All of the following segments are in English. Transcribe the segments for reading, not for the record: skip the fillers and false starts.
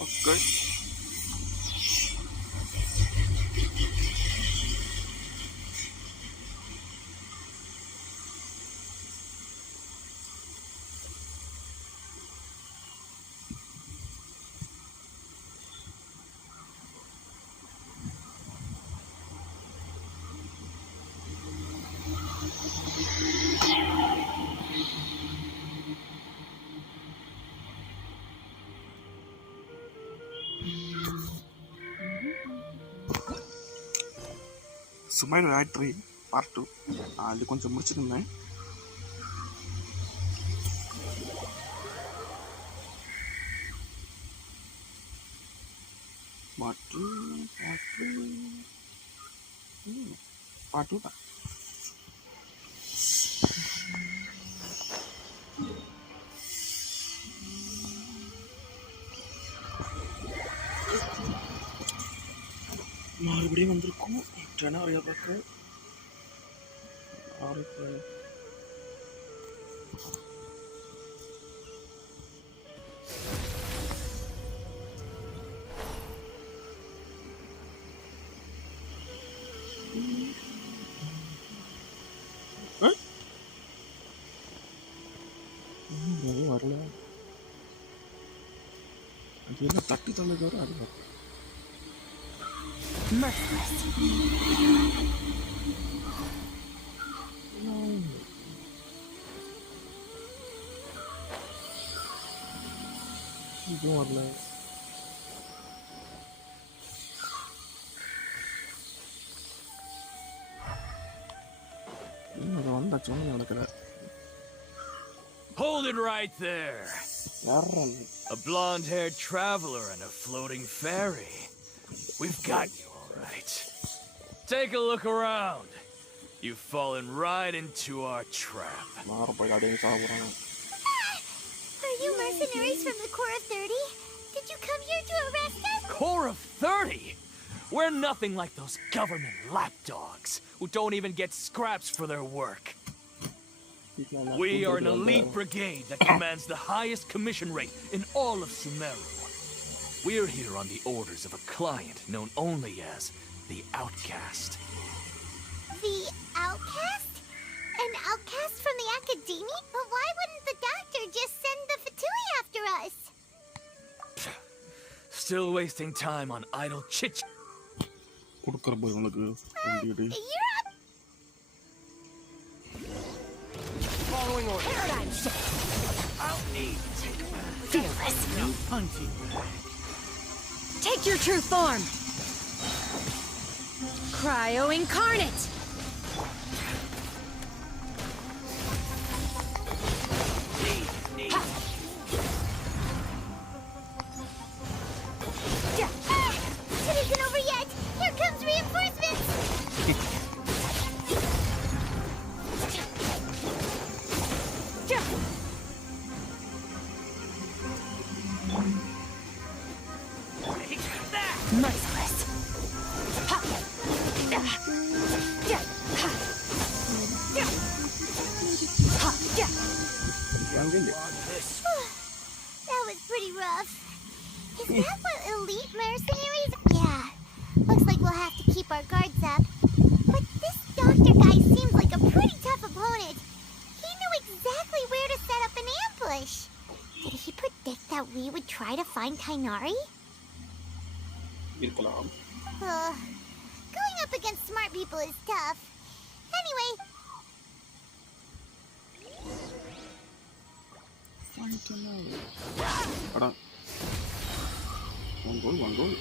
Okay. Sumeru Act 3 Part 2 அது கொஞ்சம் முடிச்சிருந்தேன். Part 2 தான். மறுபடியும் வந்திருக்கோம். ஜனவரியை பார்க்க வரல. அது என்ன தட்டி தள்ளுதோ அது இதுவும் வரல. அது வந்தாச்சு ஒன்றும் நடக்கல. Hold it right there. A blonde-haired traveler and a floating fairy. We've got you all right. Take a look around. You've fallen right into our trap. Are you mercenaries from the Core of 30? Did you come here to arrest us? Core of 30? We're nothing like those government lapdogs who don't even get scraps for their work. We are an elite brigade that commands the highest commission rate in all of Sumeru. We're here on the orders of a client known only as the Outcast. The Outcast? An outcast from the Academy? But why wouldn't the doctor just send the Fatui after us? Still wasting time on idle chit. You're up. Following orders. Paradigm shift. I'll need Fearless. no hunting. Take your true form. Cryo incarnate. It isn't over yet. Here comes reinforcements. Merciless. That was pretty rough. Is that what elite mercenaries? Yeah. Looks like we'll have to keep our guards up. But this doctor guy seems like a pretty tough opponent. He knew exactly where to set up an ambush. Did he predict that we would try to find Tainari? Going up against smart people is tough. Anyway. One goal.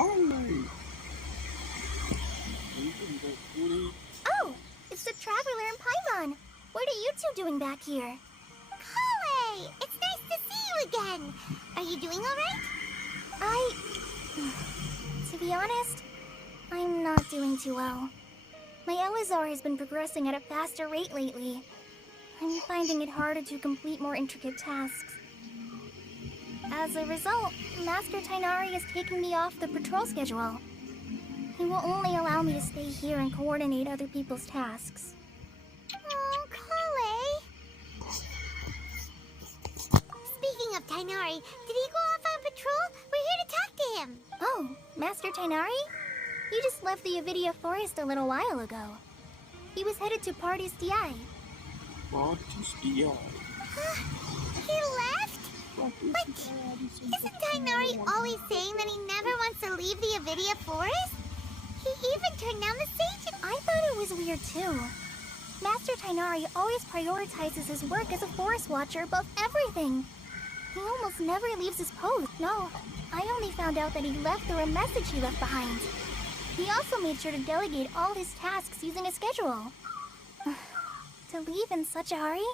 Conley. Oh, it's the Traveler and Paimon. What are you two doing back here? Kale, it's nice to see you again. Are you doing all right? To be honest, I'm not doing too well. My Elazar has been progressing at a faster rate lately. I'm finding it harder to complete more intricate tasks. As a result, Master Tainari is taking me off the patrol schedule. He will only allow me to stay here and coordinate other people's tasks. Oh, Kale. Speaking of Tainari, did he go off on patrol? We're here to talk to him. Oh, Master Tainari? He just left the Avidia Forest a little while ago. He was headed to Party's DI. Party's DI? He left? But isn't Tainari always saying that he never wants to leave the Avidia Forest? He even turned down the stage. I thought it was weird too. Master Tainari always prioritizes his work as a forest watcher above everything. He almost never leaves his post. No, I only found out that he left through a message he left behind. He also made sure to delegate all his tasks using a schedule. To leave in such a hurry?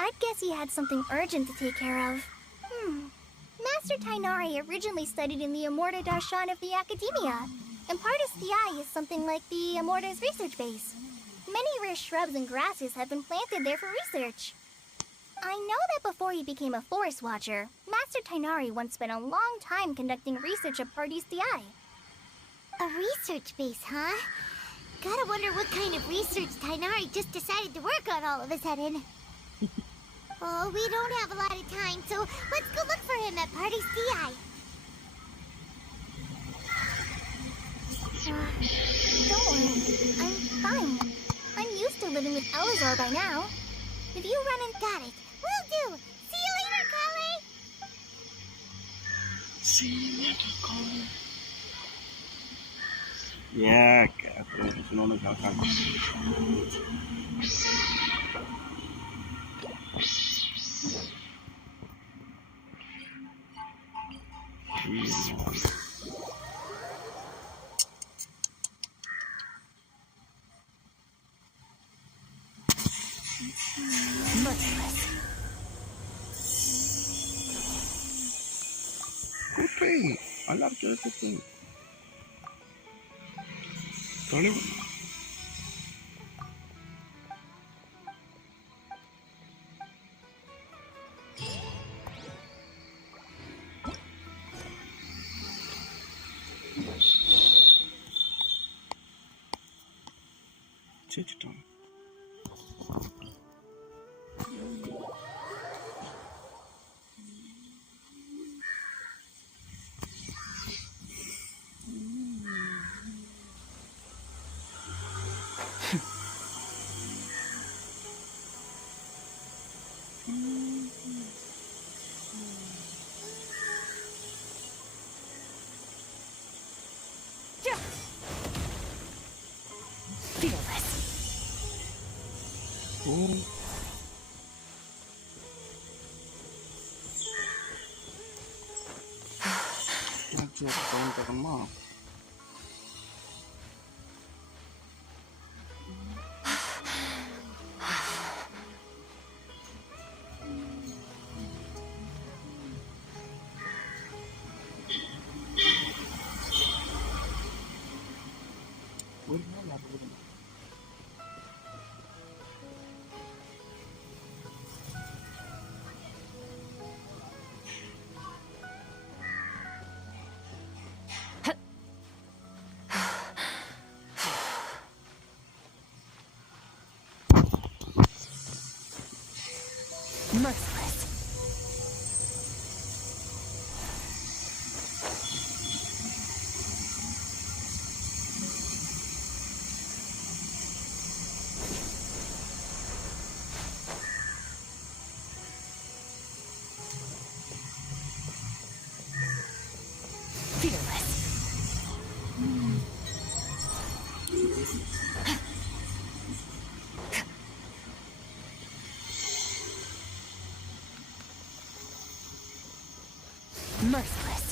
I'd guess he had something urgent to take care of. Master Tainari originally studied in the Amorta Darshan of the Academia, and Partis DI is something like the Amorta's research base. Many rare shrubs and grasses have been planted there for research. I know that before he became a forest watcher, Master Tainari once spent a long time conducting research at Partis DI. A research base, huh? Gotta wonder what kind of research Tainari just decided to work on all of a sudden. Oh, we don't have a lot of time, so let's go look for him at Party's DI. Don't worry, I'm fine. I'm used to living with Elazar by now. If you run and got it, will do. See you later, Kale. See you later, Kale. Yeah, eso no nos alcanza. GPay, alarm ke GPay. Sorry. Check Fearless. Oh. Aja tahun terkenal. Merciless. Fearless. Merciless.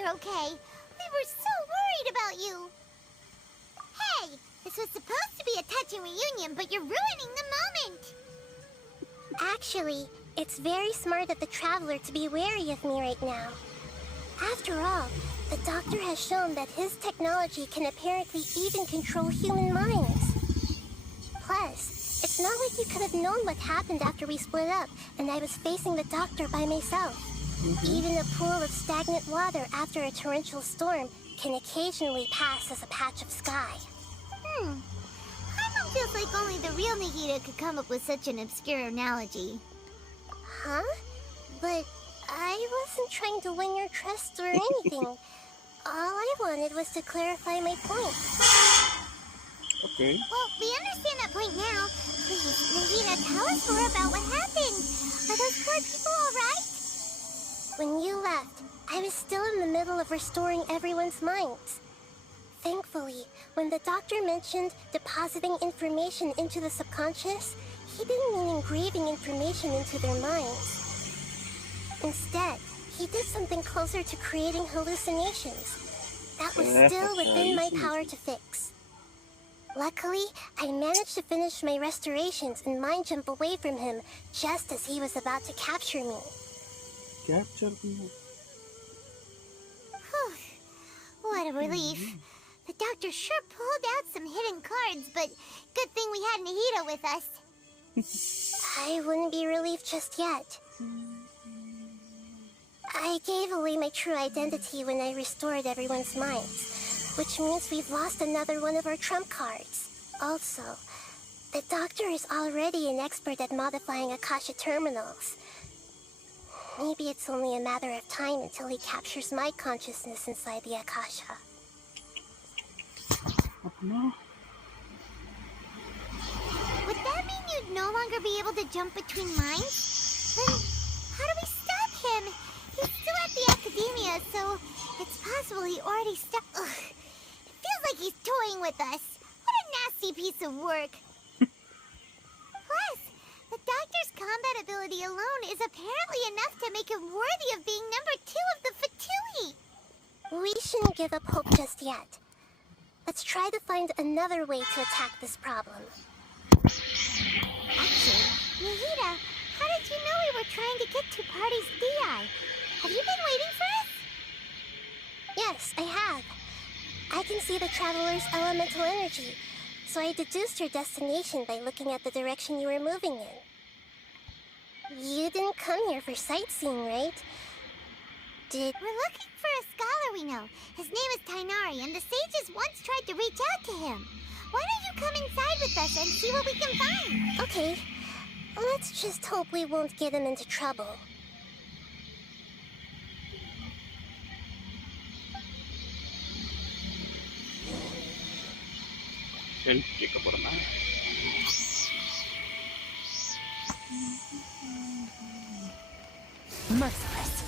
you're okay. We were so worried about you. Hey, this was supposed to be a touching reunion, but you're ruining the moment. Actually, it's very smart of the Traveler to be wary of me right now. After all, the Doctor has shown that his technology can apparently even control human minds. Plus, it's not like you could have known what happened after we split up and I was facing the Doctor by myself. Even a pool of stagnant water after a torrential storm can occasionally pass as a patch of sky. Paimon feels like only the real Nagita could come up with such an obscure analogy. Huh? But I wasn't trying to win your trust or anything. All I wanted was to clarify my point. Okay. Well, we understand that point now. Please, Nagita, tell us more about what happened. Are those poor people alright? When you left, I was still in the middle of restoring everyone's minds. Thankfully, when the Doctor mentioned depositing information into the subconscious, he didn't mean engraving information into their minds. Instead, he did something closer to creating hallucinations. That was still within my power to fix. Luckily, I managed to finish my restorations and mind jump away from him just as he was about to capture me. Capture me. Whew. What a relief. The Doctor sure pulled out some hidden cards, but good thing we had Nahida with us. I wouldn't be relieved just yet. I gave away my true identity when I restored everyone's minds, which means we've lost another one of our trump cards. Also, the Doctor is already an expert at modifying Akasha terminals. Maybe it's only a matter of time until he captures my consciousness inside the Akasha. No. Would that mean you'd no longer be able to jump between minds? Then how do we stop him? He's still at the academia, so it's possible he already stopped. It feels like he's toying with us. What a nasty piece of work. Plus, the Doctor's combat ability alone is apparently enough to make him worthy of being number 2 of the Fatui. We shouldn't give up hope just yet. Let's try to find another way to attack this problem. Actually, Nahida, how did you know we were trying to get to Party's DI? Have you been waiting for us? Yes, I have. I can see the Traveler's elemental energy, so I deduced your destination by looking at the direction you were moving in. You didn't come here for sightseeing, right? We're looking for a scholar we know. His name is Tainari, and the sages once tried to reach out to him. Why don't you come inside with us and see what we can find? Okay. Let's just hope we won't get him into trouble. El chico por nada. Merciless.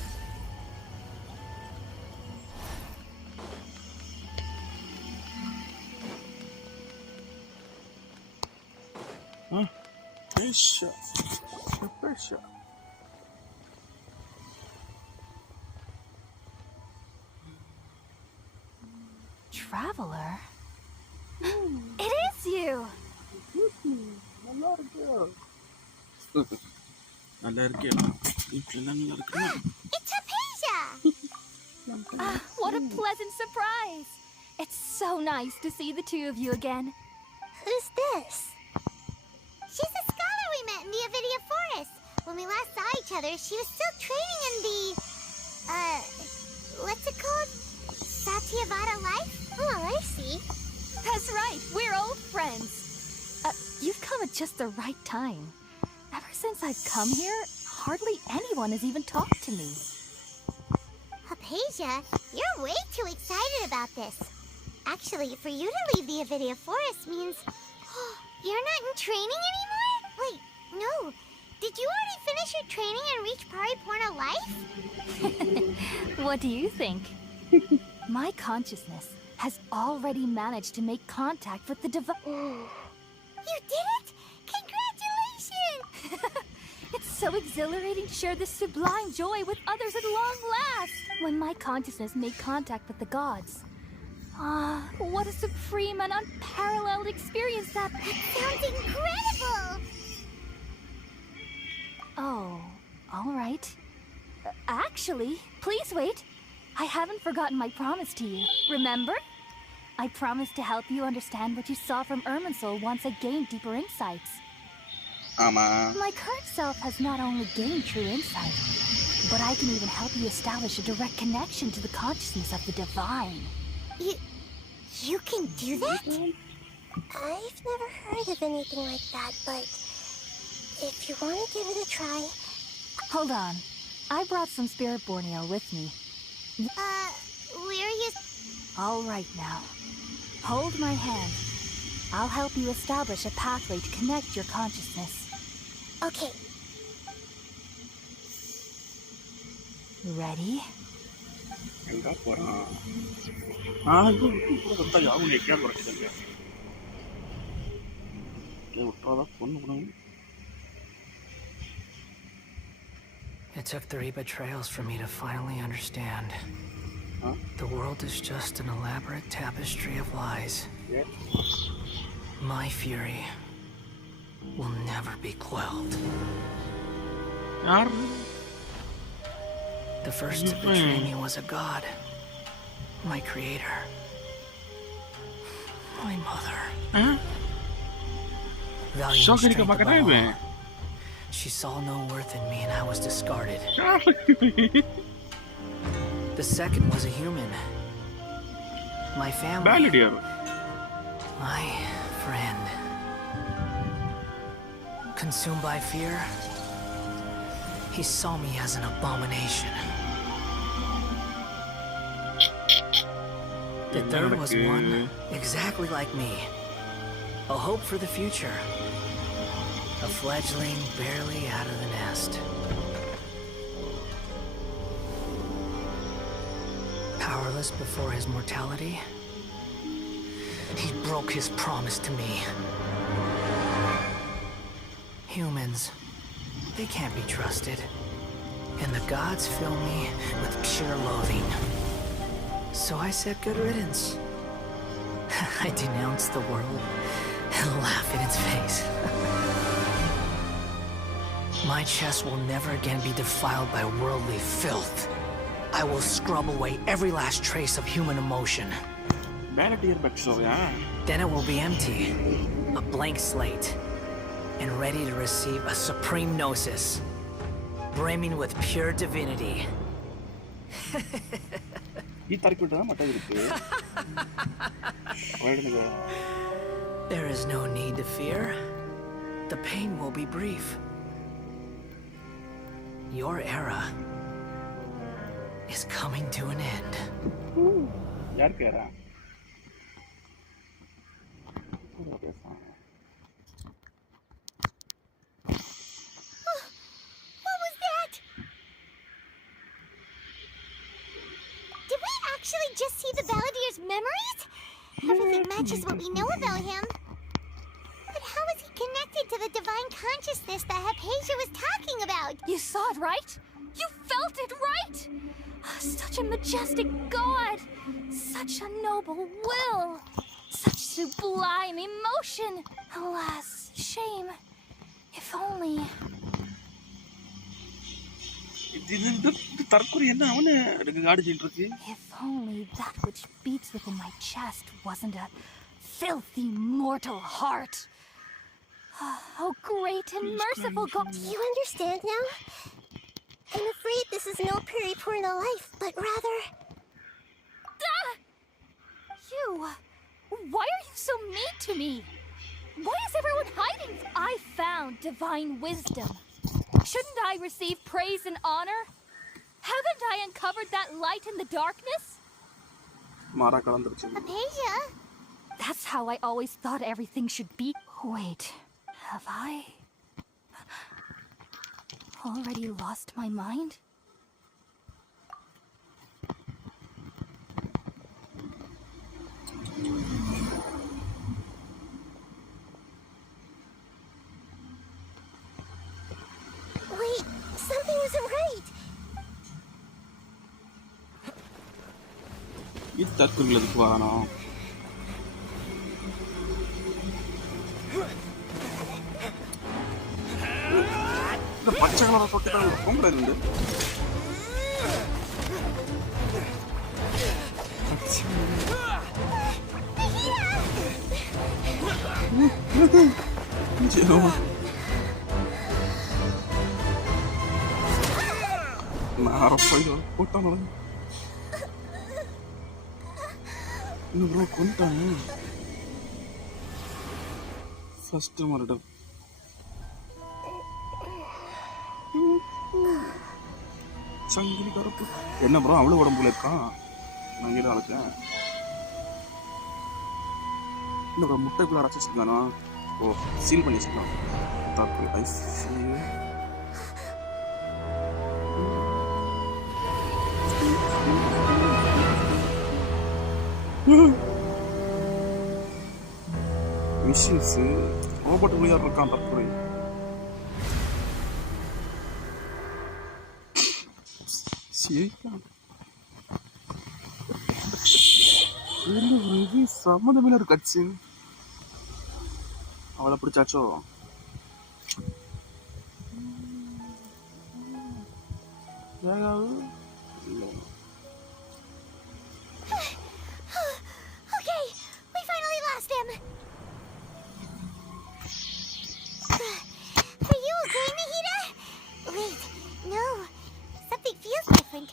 Huh? Pressure. Pressure. Traveler? It is you! Alergia. It's Hypatia! What a pleasant surprise! It's so nice to see the two of you again. Who's this? She's a scholar we met in the Avidia Forest. When we last saw each other, she was still training in the, what's it called? Satyavada life? Oh, I see. That's right, we're old friends. You've come at just the right time. Ever since I've come here, hardly anyone has even talked to me. Hypatia, you're way too excited about this. Actually, for you to leave the Avidia Forest means you're not in training anymore? Wait, no. Did you already finish your training and reach Pariporna life? What do you think? My consciousness has already managed to make contact with the You did it? Congratulations! It's so exhilarating to share this sublime joy with others at long last. When my consciousness made contact with the gods. Ah, what a supreme and unparalleled experience that Sounds incredible! Oh, all right. Actually, please wait. I haven't forgotten my promise to you, remember? I promised to help you understand what you saw from Irminsul once I gained deeper insights. My current self has not only gained true insight, but I can even help you establish a direct connection to the consciousness of the divine. You can do that? I've never heard of anything like that, but if you want to give it a try... Hold on. I brought some spirit Borneo with me. Where are you... All right now. Hold my hand. I'll help you establish a pathway to connect your consciousness. Okay. Ready? எங்க போறான்? இது கொடுத்தா யாவும் எக்கே குறைச்சிட்டாங்க. விட்டுறதா பொண்ணு. It took 3 betrayals for me to finally understand. The world is just an elaborate tapestry of lies. Yeah. My fury will never be quelled. The first to betray me was a god. My creator. My mother. Value and strength above all. She saw no worth in me and I was discarded. The second was a human. My family. My friend. Consumed by fear, he saw me as an abomination. The third was one exactly like me. A hope for the future. A fledgling barely out of the nest. Powerless before his mortality, he broke his promise to me. Humans, they can't be trusted. And the gods fill me with pure loathing. So I said good riddance. I denounced the world and laughed in its face. My chest will never again be defiled by worldly filth. I will scrub away every last trace of human emotion. Then it will be empty, a blank slate, and ready to receive a supreme gnosis, brimming with pure divinity. There is no need to fear. The pain will be brief. Your era is coming to an end. What was that? Did we actually just see the Balladeer's memories? Everything matches what we know about him. But how is he connected to the divine consciousness that Hypatia was talking about? You saw it, right? You felt it, right? Such a majestic god! Such a noble will! Such sublime emotion! Alas, shame. If only... If only that which beats within my chest wasn't a filthy mortal heart. Oh, great and merciful God! Do you understand now? I'm afraid this is no Purina life, but rather... You! Why are you so mean to me? Why is everyone hiding? I found divine wisdom. Shouldn't I receive praise and honor? Haven't I uncovered that light in the darkness? Hypatia? That's how I always thought everything should be. Wait, have I already lost my mind? Wait, இத்தக்குள்ள இருக்கு வரானோ இந்த பச்சை colour தொட்டுக்கான பொம்பளை இருந்து நான் போட்டான இன்னும் கொண்டாங்க first murder சங்கிலி கருப்பு என்ன ப்ரோ அவ்வளோ உடம்புல இருக்கான் நான் கீழே அழைச்சேன் இன்னும் முட்டைக்குள்ள அடைச்சி வச்சுருக்கானா ஓ சீல் பண்ணி வச்சுருக்கான் தப்பு ஐஸ் மிஷின்ஸ் ரோபோட் வழியாக இருக்கான் தப்பு சம்மந்தமே ஒரு கட்சி அவளை பிடிச்சாச்சோ Okay, we finally lost him. Are you okay, Nahida? Wait, no. Something feels different.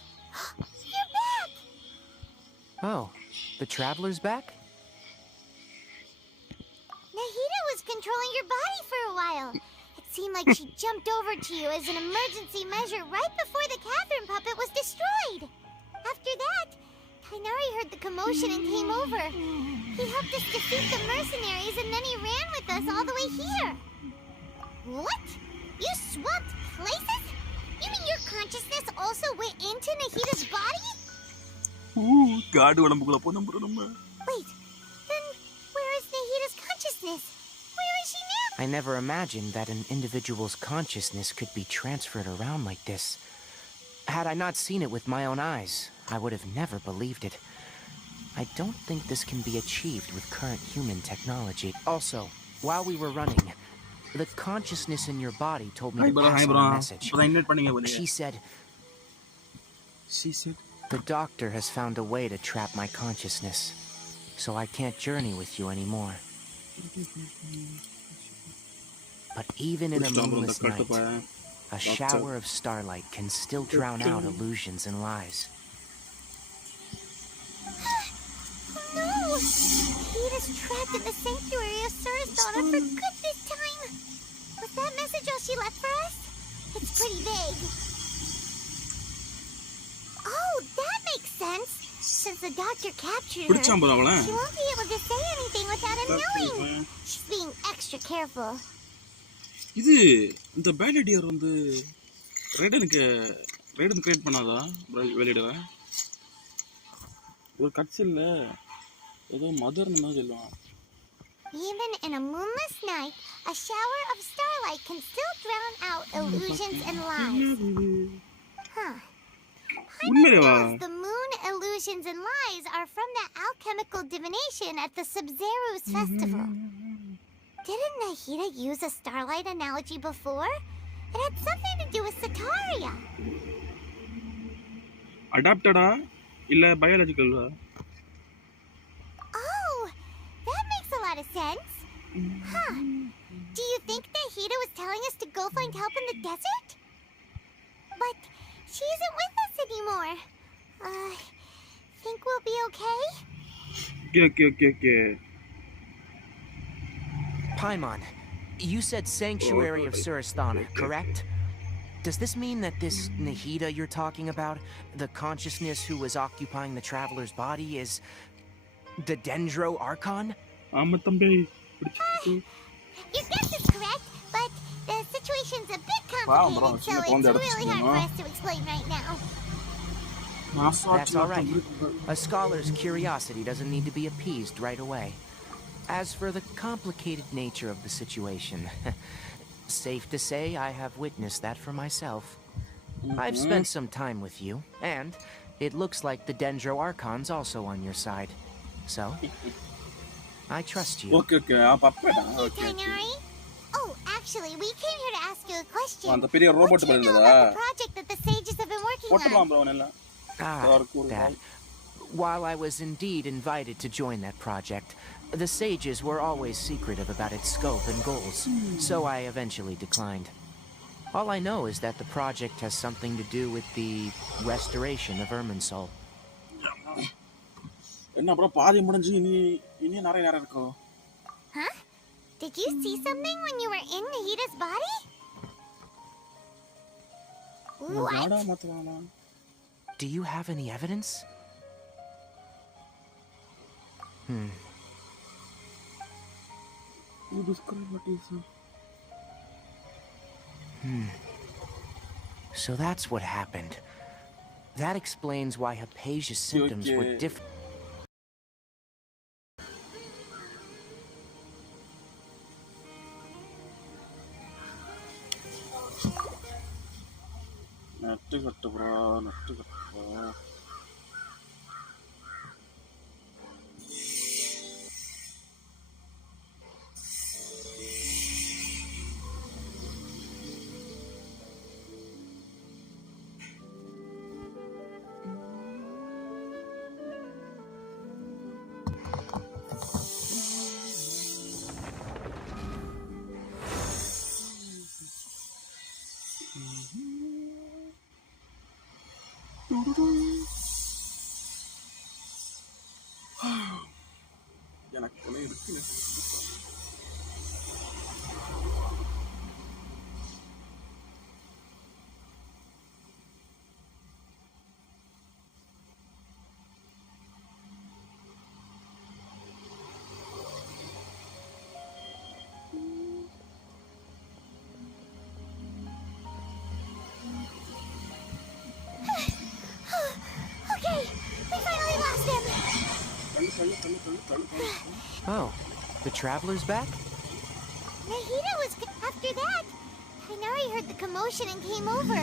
You're back! Oh, the traveler's back? Nahida was controlling your body for a while. It seemed like she jumped over to you as an emergency measure right before the Catherine puppet was destroyed. After that, Kainari heard the commotion and came over. He helped us defeat the mercenaries and then he ran with us all the way here. What? You swapped places? You mean your consciousness also went into Nahida's body? Wait, then where is Nahida's consciousness? Where is she now? I never imagined that an individual's consciousness could be transferred around like this. Had I not seen it with my own eyes, I would have never believed it. I don't think this can be achieved with current human technology. Also, while we were running, the consciousness in your body told me to pass on a message. She said, the doctor has found a way to trap my consciousness, so I can't journey with you anymore. But even in a moonless night, a shower of starlight can still drown out illusions and lies. No! Nahida's trapped in the sanctuary of Surisdana for good this time. Was that message all she left for us? It's pretty vague. Oh, that makes sense. Since the doctor captured her, she won't be able to say anything without him knowing. She's being extra careful. இது இந்த பேலடியர் வந்து ரைடன் create பண்ணாதா வேலிடரை ஒரு கட்சியில் ஏதோ மதர்னு தான் சொல்லுவான். Even in a moonless night, a shower of starlight can still drown out illusions and lies. Huh. The moon illusions and lies are from the alchemical divination at the Sub-Zero's festival. Didn't Nahida use a starlight analogy before? It had something to do with Sataria. Adapted illa biological? Oh, that makes a lot of sense. Huh. Do you think Nahida was telling us to go find help in the desert? But she isn't with us anymore. Think we'll be okay? Okay. Paimon, you said Sanctuary of Surisdana, correct? Does this mean that this Nahida you're talking about, the consciousness who was occupying the traveler's body, is the Dendro Archon? Your guess is correct, but the situation's a bit complicated, so it's really hard for us to explain right now. That's all right. A scholar's curiosity doesn't need to be appeased right away. As for the complicated nature of the situation, safe to say I have witnessed that for myself. I've spent some time with you, and It looks like the Dendro Archon's also on your side. So, I trust you. Okay. Hey, Tainari. Oh, actually, we came here to ask you a question. அந்த பெரிய What robot do you know இருந்ததா? about the project that the sages have been working on? போட்டலாம் bro நல்லா. That. While I was indeed invited to join that project, the sages were always secretive about its scope and goals, so I eventually declined. All I know is that the project has something to do with the restoration of Irminsul. என்ன bro பாதி முடிஞ்சு இனி நிறைய நேரம் இருக்கு. Huh? Did you see something when you were in Nahida's body? What? Do you have any evidence? You describe what is So that's what happened. That explains why Hypatia's symptoms were different. நட்டு bro. எனக்குள்ளே இருக்கு. Okay, we finally lost him. Oh, the traveler's back? Nahida was after that. Tainari heard the commotion and came over.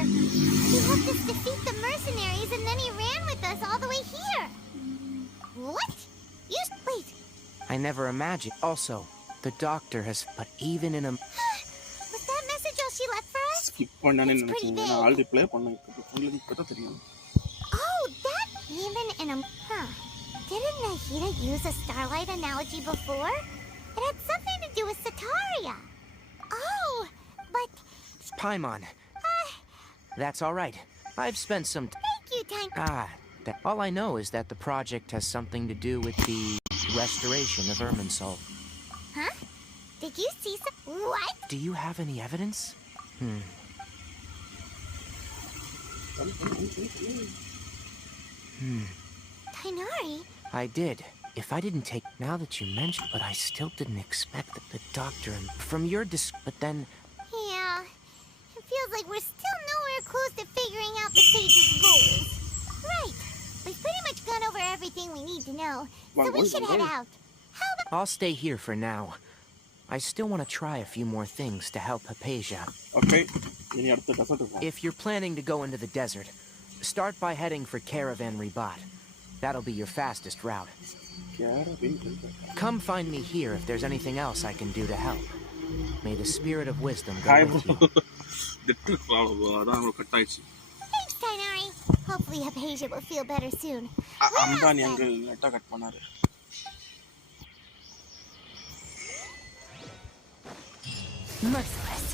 He helped us defeat the mercenaries and then he ran with us all the way here. What? Wait. I never imagined. Also, the doctor has. But even in a. Was that message all she left for us? skip பண்ணானே நினைச்சேன். நான் already play பண்ணேன். உங்களுக்கு இப்பதான் தெரியும். Oh, that even in a. Huh. Didn't Nahida use a starlight analogy before? It had something to do with Sataria. Oh, but... Paimon. That's all right. I've spent some... Thank you, Time. All I know is that the project has something to do with the restoration of Irminsul. Huh? Did you see some... What? Do you have any evidence? Tainari? I did. If I didn't take... Now that you mention... But I still didn't expect that the doctor... From your But then... Yeah. It feels like we're still nowhere close to figuring out the sage's goals. Right. We've pretty much gone over everything we need to know. So we should head out. How about... I'll stay here for now. I still want to try a few more things to help Hypatia. Okay. இனி அடுத்த desert போலாம். If you're planning to go into the desert, start by heading for Caravan Ribat. That'll be your fastest route. Come find me here if there's anything else I can do to help. May the spirit of wisdom go with you. Thanks, Tainari. Hopefully Hypatia will feel better soon. Ambani uncle நெட்டை cut பண்ணாரு. Merciless.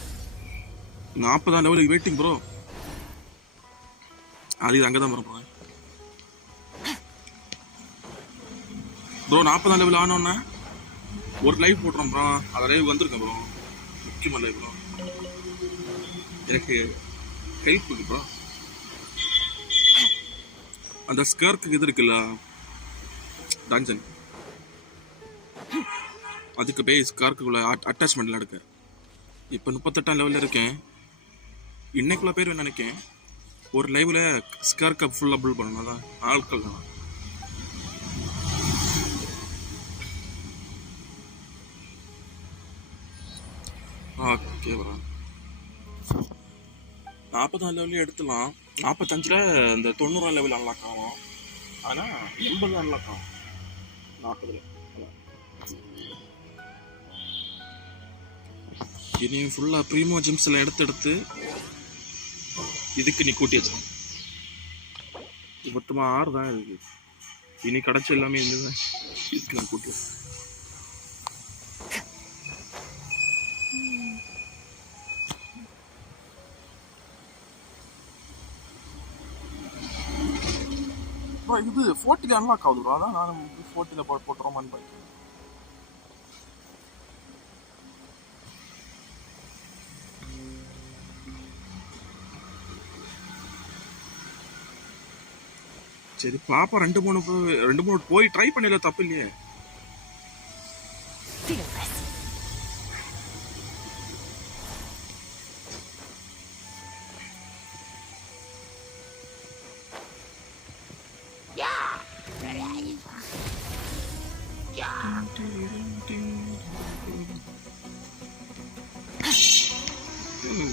40 லெவலுக்கு waiting bro. அது அங்க தான் போறோம். Bro 40 level ஆனோன்னா ஒரு live போடுறோம் bro. அத லைவ் வந்திருக்கேன் ப்ரோ. முக்கியமான லைவ் ப்ரோ. எனக்கு ஹெல்ப் இருக்கு ப்ரோ. அந்த ஸ்கர்க்கு இது இருக்குல்ல டஞ்சன். அதுக்கு போய் ஸ்கர்க்குள்ள அட்டாச்மெண்ட்ல எடுக்க. இப்போ 38 லெவலில் இருக்கேன். இன்னைக்குள்ள பேர் நினைக்கேன் ஒரு லைவ்ல ஸ்கர் கப் ஃபுல்லா பில்ட் பண்ணணும். அதான் ஆட்கள் தான். Okay bro 40 லெவல்லே எடுத்துலாம். 45ல் இந்த 90 லெவல் அன்லாக் ஆகும். ஆனால் 80 அன்லாக் ஆகும் 40ல். இனி ஃபுல்லாக ப்ரீமோ ஜிம்ஸில் எடுத்து இதுக்கு நீ கூட்டி வச்சிடும். மொத்தமாக 6 தான் இருக்கு. இனி கிடச்ச எல்லாமே இருந்தது இதுக்கு நான் கூட்டி வச்சேன். இது 40 அன்லாக் ஆகுது ப்ரோ. அதான் நான் 40ல் போட்டுறோமான்னு பார்க்கிறேன். சரி பாப்பா 2-3 போய் ட்ரை பண்ணல, தப்பு இல்லையே.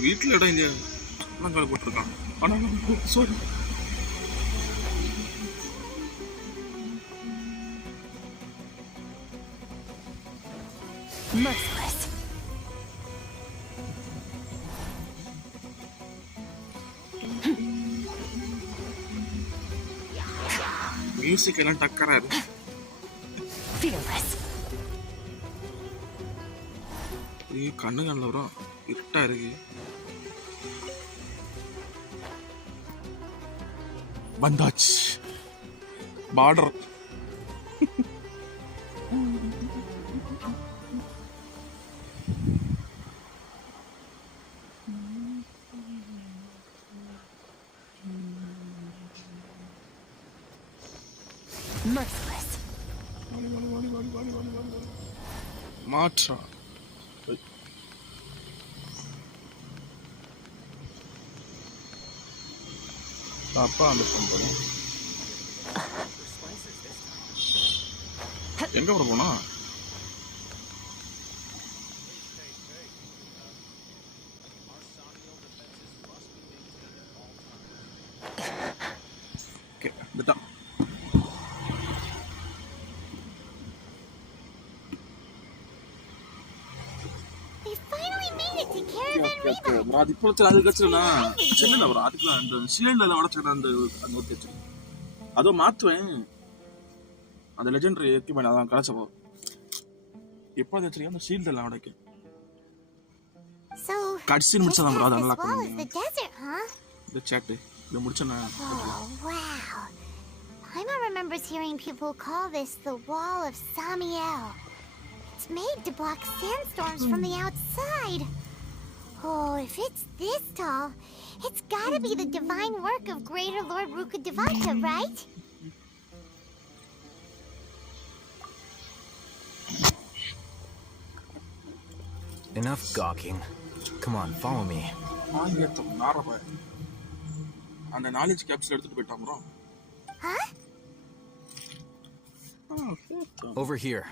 வீட்டில் இடம் இல்லையா காலை போட்டிருக்கான். ஆனால் சாரி Merciless. மியூசிக் எல்லாம் டக்கரா இருக்கு. Fearless. கண்ணு கண்ணில் வரும், இருட்டா இருக்கு. வந்தாச்சு பார்டர். Merciless. மாற்றா அப்பா அந்த போறோம். எங்க போனா அது இப்போத்துல அது கட்சினா சென்னையில் வரும். அதுக்குலாம் அந்த ஷீல்டில் உடச்சிக்கிற அந்த ஒரு கட்சி அதோ மாற்றுவேன். அந்த லெஜெண்டரி எக்யூப்மெண்ட் அதான் கடைச்சப்போ எப்போ அது வச்சிருக்கேன் அந்த ஷீல்டெல்லாம் உடைக்கும். கட்சின்னு முடிச்சதான் ப்ரோ. அது அன்லாக் பண்ணுங்க இந்த சாட்டு இதை முடிச்சேன்னா. Paimon remembers hearing people call this the Wall of Samiel. It's made to block sandstorms from the outside. Oh, if it's this tall, it's gotta be the divine work of Greater Lord Rukkhadevata, right? Enough gawking. Come on, follow me. அந்த knowledge capsule எடுத்துட்டு போயிட்டான் bro. Huh? Over here.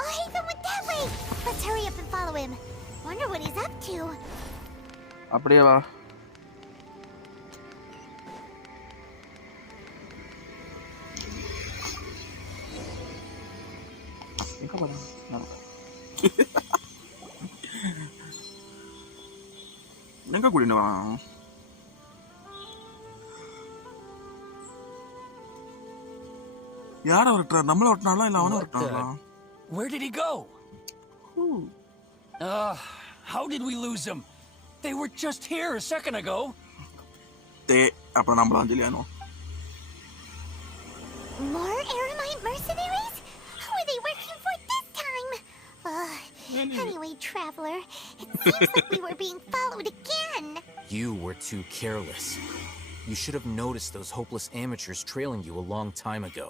Oh, he went that way. Let's hurry up and follow him. Wonder what he's up to. அப்படியே வா. எங்க போறா? எங்க கூட்டிட்டு வா? யார வரட்டா? நம்மள வரட்டானா இல்ல அவன வரட்டானா? Where did he go? How did we lose him? They were just here a second ago. அப்ப நம்மள அஞ்சலியானோ. More Aramite mercenaries? Who are they working for this time? Anyway, traveler, it seems like we were being followed again. You were too careless. You should have noticed those hopeless amateurs trailing you a long time ago.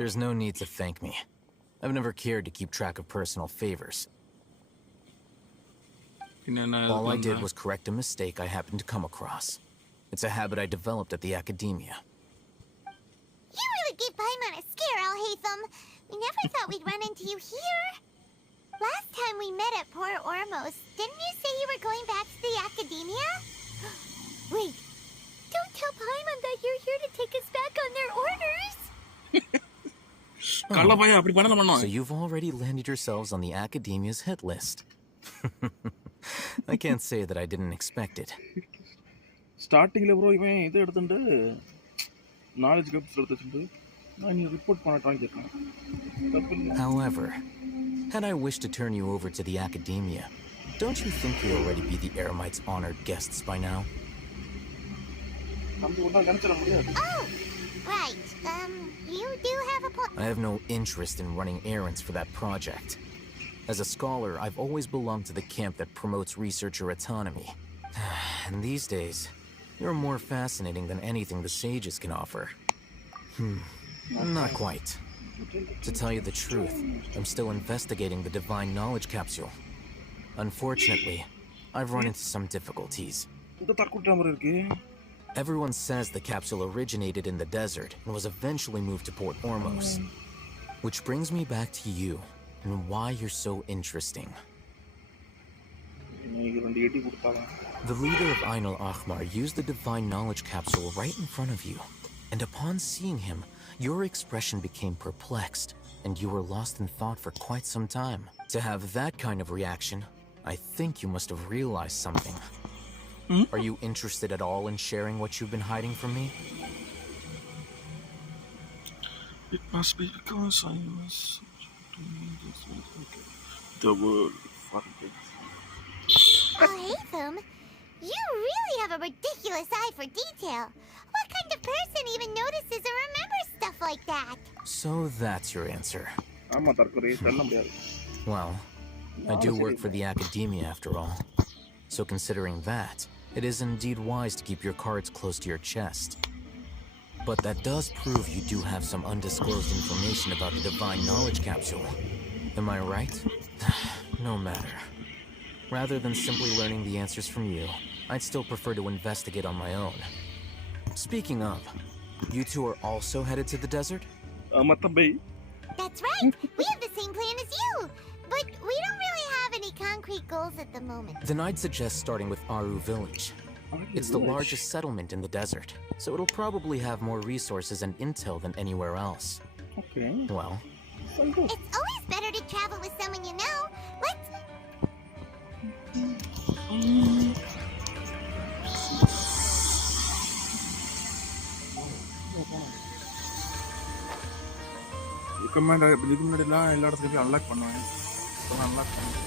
There's no need to thank me. I've never cared to keep track of personal favors. All I did was correct a mistake I happened to come across. It's a habit I developed at the academia. You really gave Paimon a scare, Alhaitham. We never thought we'd run into you here. Last time we met at Port Ormos, didn't you say you were going back to the academia? Wait, don't tell Paimon that you're here to take us back on their orders. So you've already landed yourselves on the academia's hit list. I can't say that I didn't expect it. Starting bro, இவன் இது எடுத்துட்டு knowledge gaps எடுத்துட்டு நான் நீ report பண்ணட்டான்னு கேட்கணும். However, had I wished to turn you over to the academia, don't you think you'd already be the Eremites' honored guests by now? Oh, right. You do have a point. I have no interest in running errands for that project. As a scholar, I've always belonged to the camp that promotes researcher autonomy. And these days, you're more fascinating than anything the sages can offer. Not quite. To tell you the truth, I'm still investigating the divine knowledge capsule. Unfortunately, I've run into some difficulties. Everyone says the capsule originated in the desert and was eventually moved to Port Ormos. Which brings me back to you and why you're so interesting. The leader of Ain al-Ahmar used the divine knowledge capsule right in front of you. And upon seeing him, your expression became perplexed, and you were lost in thought for quite some time. To have that kind of reaction, I think you must have realized something. Are you interested at all in sharing what you've been hiding from me? It must be because I was the world. Oh, Hatham, you really have a ridiculous eye for detail. What kind of person even notices or remembers stuff like that? So that's your answer. Well, I do work for the academia after all. So considering that, it is indeed wise to keep your cards close to your chest. But that does prove you do have some undisclosed information about the divine knowledge capsule. Am I right? No matter. Rather than simply learning the answers from you, I'd still prefer to investigate on my own. Speaking of, you two are also headed to the desert? That's right. We have the same plan as you. But we don't really have any concrete goals at the moment. Then I'd suggest starting with Aru Village. It's the largest settlement in the desert, so it'll probably have more resources and intel than anywhere else. Okay. Well, It's always better to travel with someone you know. Let's... Recommend இதுக்கு முன்னாடிலாம் எல்லா இடத்துலயும் போய் unlock பண்ணுவேன். இப்போ unlock பண்ணேன்.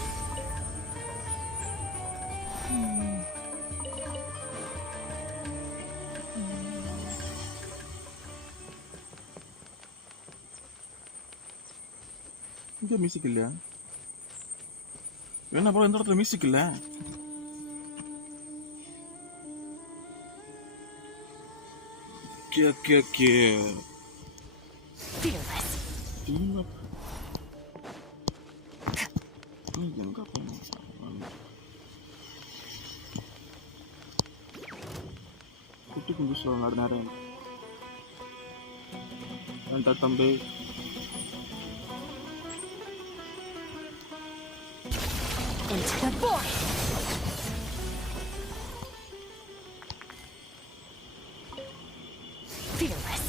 இங்க music இல்லையா? என்ன ப்ரோ இந்த இடத்துல மியூசிக் இல்ல? K Fearless. குட்டி குஞ்சு சொல்லுவாங்க நேரம் ஏன்டா தம்பி Into the void. Fearless.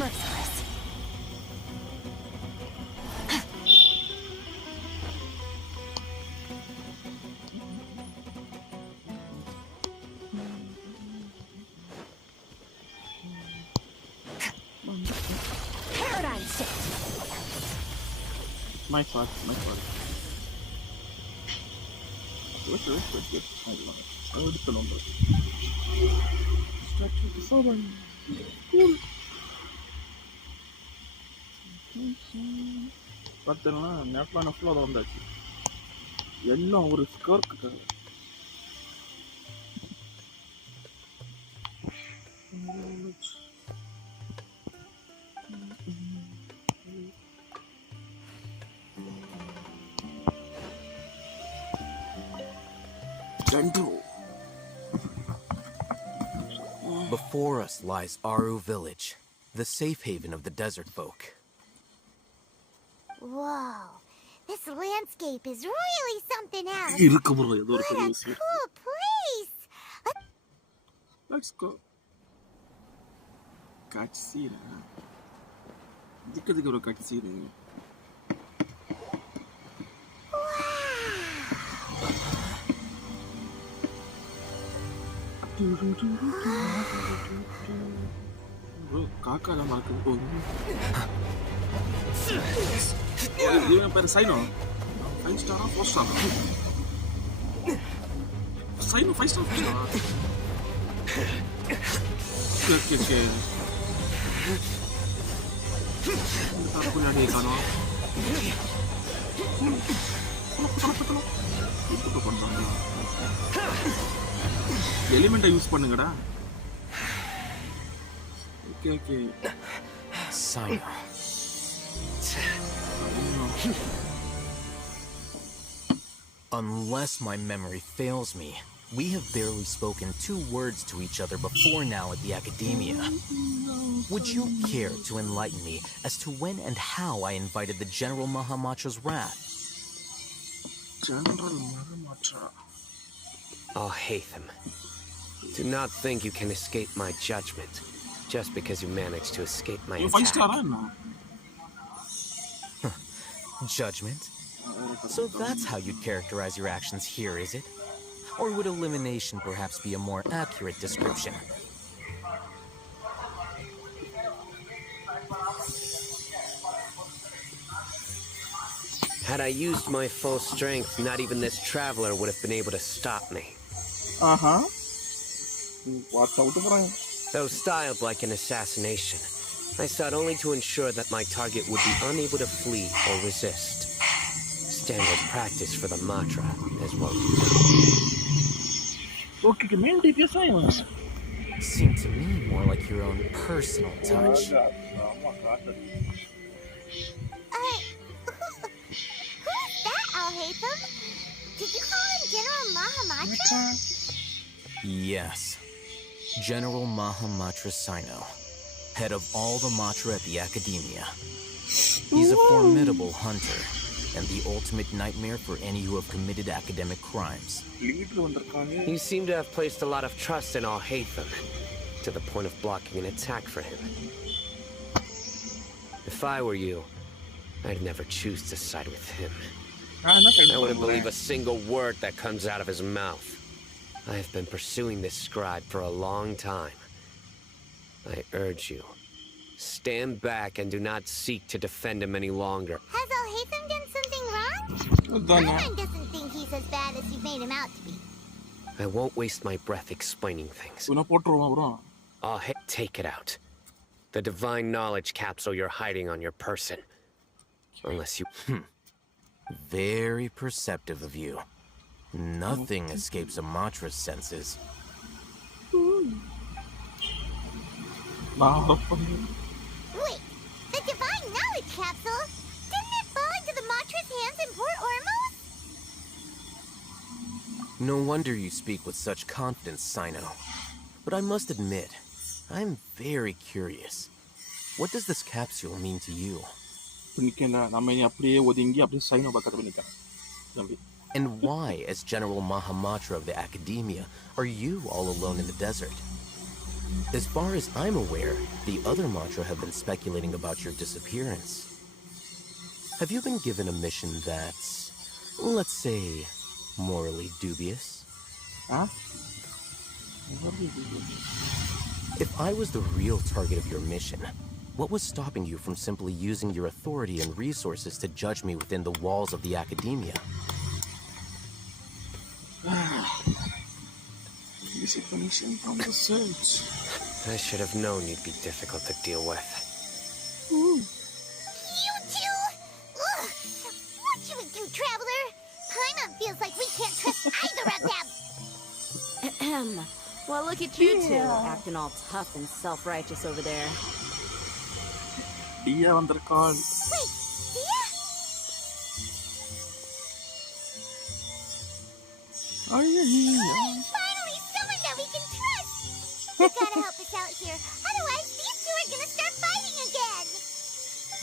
Merciless. Paradigm shift. My fault. Wait. I already put on that. Statue to someone. Cool. பார்த்தேன்னா நேரத்தில் நஃபில் அதை வந்தாச்சு எல்லாம் ஒரு ஸ்கர்க்கு Gentle. Before us lies Aru Village, the safe haven of the desert folk. Whoa. This landscape is really something else. இருக்கு bro ஏதோ ஒரு What பெரிய a விஷயம். cool place. Let's go. Cutscene. Dikkat ஒரு cutscene. Bro, காக்கா தான் மறக்க போகுது. இவன் பேர் சைனோ. 5 ஸ்டாரா 4 ஸ்டாரா? சைனோ 5 ஸ்டார் 4 ஸ்டாரா? Okay. Aku nyari kano. Itu பண்றாங்க. எலிமெண்ட்டை யூஸ் பண்ணுங்கடா. Okay. Sino. Unless my memory fails me, we have barely spoken 2 words to each other before now at the Academia. Would you care to enlighten me as to when and how I invited the General Mahamatra's wrath? General Mahamatra. Oh, Hatham. Do not think you can escape my judgment just because you managed to escape my You 5 attack. ஸ்டாரா என்ன? Judgment? So that's how you'd characterize your actions here, is it? Or would elimination perhaps be a more accurate description? Had I used my full strength, not even this traveler would have been able to stop me. What's out of Though styled like an assassination, I sought only to ensure that my target would be unable to flee or resist. Standard practice for the Matra, as well. Okay, main DPS இவன். Seemed to me more like your own personal touch. Who's that, Al-Haytham? Did you call him General Mahamatra? Yes. General Mahamatra Sino, head of all the Matra at the Academia. He's a formidable hunter, and the ultimate nightmare for any who have committed academic crimes. You seem to have placed a lot of trust in Al-Haytham, to the point of blocking an attack for him. If I were you, I'd never choose to side with him. I wouldn't believe a single word that comes out of his mouth. I have been pursuing this scribe for a long time. I urge you, stand back and do not seek to defend him any longer. Has Al-Haytham done something wrong? Everyone doesn't think he's as bad as you've made him out to be. I won't waste my breath explaining things. இவனை போட்டுருவான் bro. Take it out. The divine knowledge capsule you're hiding on your person. Unless you... Very perceptive of you. Nothing escapes a Matra's senses. Wait, the divine knowledge capsule? Didn't it fall into the Matra's hands in Port Ormuz? No wonder you speak with such confidence, Sino. But I must admit, I'm very curious. What does this capsule mean to you? And why, as General Mahamatra of the Academia, are you all alone in the desert? As far as I'm aware, the other Matra have been speculating about your disappearance. Have you been given a mission that's, let's say, morally dubious? Huh? If I was the real target of your mission, what was stopping you from simply using your authority and resources to judge me within the walls of the Academia? I should have known you'd be difficult to deal with. You two? Ugh. What should we do, Traveler? Paimon feels like we can't trust either of them. Well, look at you two, acting all tough and self-righteous over there. Dia வந்திருக்காள். Wait, Dia? Finally, someone that we can trust! You gotta help us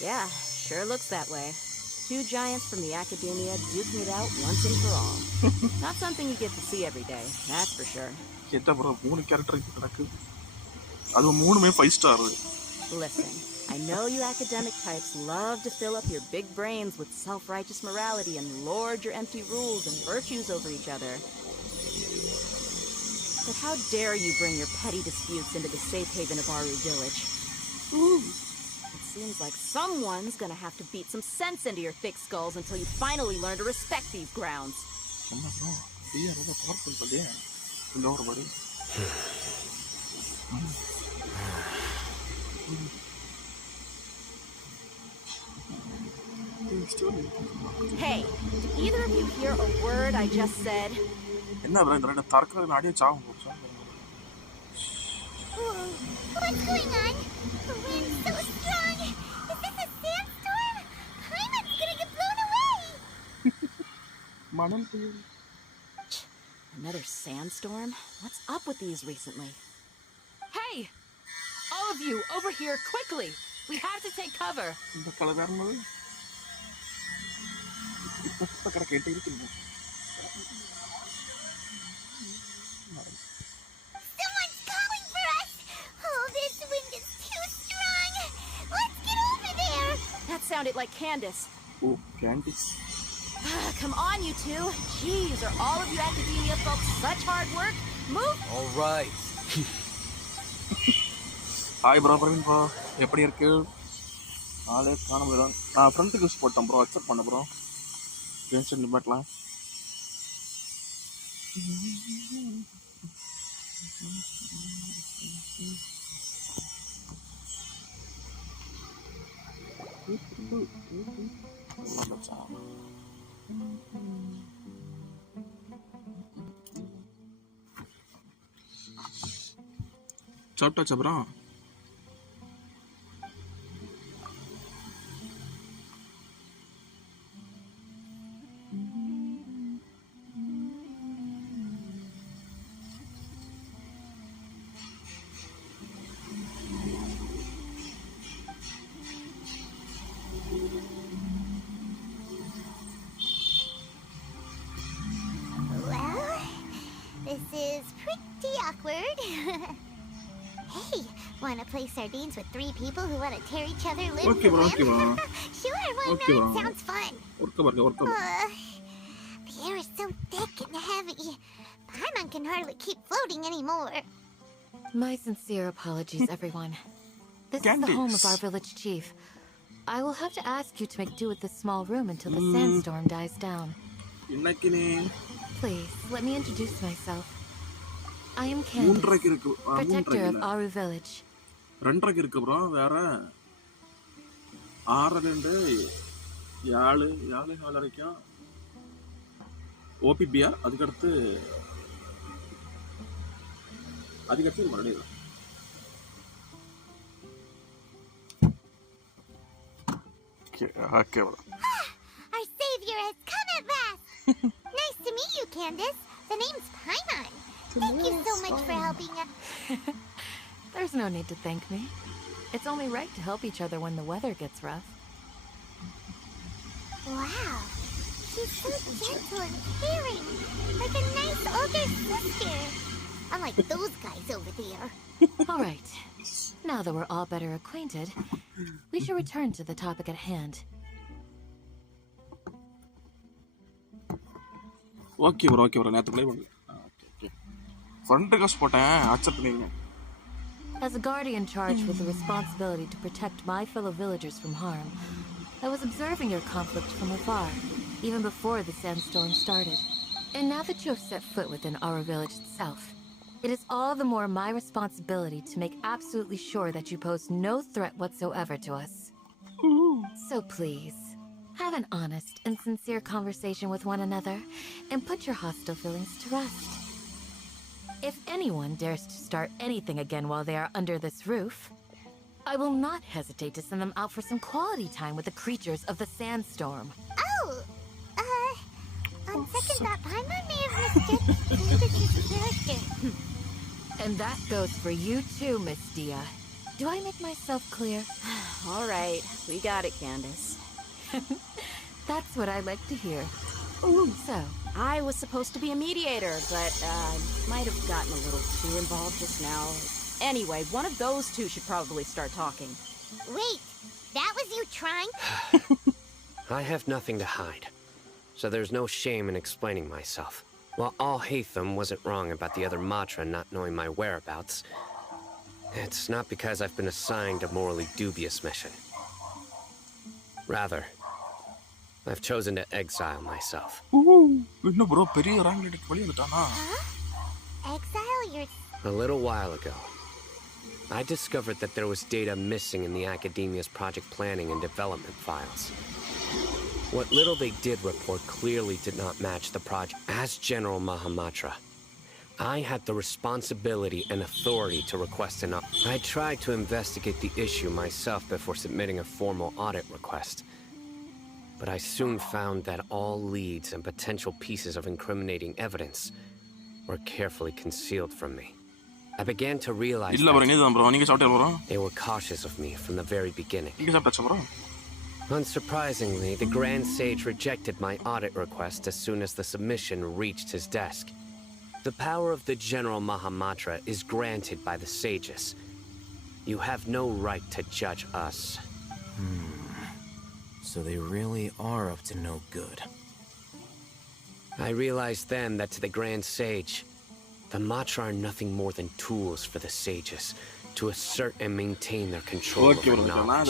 Yeah, sure looks that way. 2 giants from the academia duking it out once and for all. Not something you get to see every day, that's for sure. கேட்டா bro 3 character கிடக்கு. அது 3மே 5 star. Listen, I know you academic types love to fill up your big brains with self-righteous morality and lord your empty rules and virtues over each other. But how dare you bring your petty disputes into the safe haven of Aru Village? It seems like someone's gonna have to beat some sense into your thick skulls until you finally learn to respect these grounds. என்ன bro? ஐயா ரொம்ப powerful பதே. இந்த ஒரு படி. Hey, did either of you hear a word I just said? என்ன bro இந்த ரெண்டு தரக்குறது நாடியே சாவும் போச்சு. Whoa, what's going on? The wind's so strong. Is this a sandstorm? Paimon's gonna get blown away. மணல் புயல். Another sandstorm? What's up with these recently? Hey! All of you, over here, quickly! We have to take cover. இந்த கலகாரனது. இப்ப correct கேட்டு இருக்கீங்க. Someone's calling for us. Oh, this wind is too strong. Let's get over there. That sounded like Candace. Oh, Candace. Come on, you two. Jeez, are all of you academia folks such hard work? Move! All right. Hi bro Praveen bro எப்படி இருக்கு? ஆளே காணாம போயிடும். நான் front use போட்டேன் bro, accept பண்ண bro. Genshin Impact லாம். சாப்பிட்டாச்சா bro? Well, this is pretty awkward. Hey, wanna play sardines with 3 people who wanna tear each other limb Okay, from bro, limb? okay, bro. Sure, why Okay, not? bro. Sounds fun. ஒர்க்க பாருங்க. The air is so thick and heavy. Paimon can hardly keep floating anymore. My sincere apologies, everyone. This is the home of our village chief. I will have to ask you to make do with this small room until the sandstorm dies down. Please, let me introduce myself. I am Candace, protector of Aru Village. 2 இருக்கு bro. வேற 6 2 7 வரைக்கும் OPBR அதுக்கடுத்து மறுபடியும் okay bro. Our savior has come at last. Nice to meet you, Candace. The name's Paimon. Thank you so much for helping us. There's no need to thank me. It's only right to help each other when the weather gets rough. Wow, she's so gentle and caring, like a nice older sister. Unlike those guys over there. All right. Now that we're all better acquainted, we should return to the topic at hand. Okay bro நேத்து play பண்ணல. Okay front cos போட்டேன், accept பண்ணிருங்க. As a guardian charged with the responsibility to protect my fellow villagers from harm, I was observing your conflict from afar, even before the sandstorm started. And now that you have set foot within our village itself, it is all the more my responsibility to make absolutely sure that you pose no threat whatsoever to us. So please, have an honest and sincere conversation with one another, and put your hostile feelings to rest. If anyone dares to start anything again while they are under this roof, I will not hesitate to send them out for some quality time with the creatures of the sandstorm. Oh, on second thought, Paimon may have misjudged Candace's character. And that goes for you too, Miss Dia. Do I make myself clear? All right, we got it, Candace. That's what I like to hear. So, I was supposed to be a mediator, but might have gotten a little too involved just now. Anyway, one of those two should probably start talking. Wait, that was you trying? I have nothing to hide, so there's no shame in explaining myself. While Al-Haytham wasn't wrong about the other Matra not knowing my whereabouts, it's not because I've been assigned a morally dubious mission. Rather, I've chosen to exile myself. இன்னும் bro பெரிய rank leader வெளிய வந்துட்டானா? Exile your... A little while ago, I discovered that there was data missing in the Academia's project planning and development files. What little they did report clearly did not match the project. As General Mahamatra, I had the responsibility and authority to request an audit. I tried to investigate the issue myself before submitting a formal audit request. But I soon found that all leads and potential pieces of incriminating evidence were carefully concealed from me. I began to realize that they were cautious of me from the very beginning. Unsurprisingly, the Grand Sage rejected my audit request as soon as the submission reached his desk. The power of the General Mahamatra is granted by the sages. You have no right to judge us. So they really are up to no good. I realized then that to the Grand Sage, the Matra are nothing more than tools for the sages to assert and maintain their control over knowledge.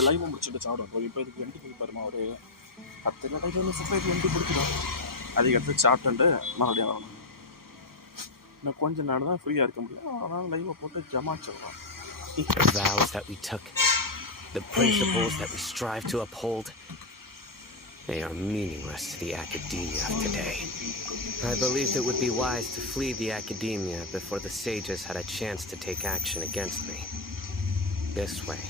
The vows that we took, the principles that we strive to uphold, they are meaningless to the Academia of today. I believed it would be wise to flee the Academia before the sages had a chance to take action against me. This way,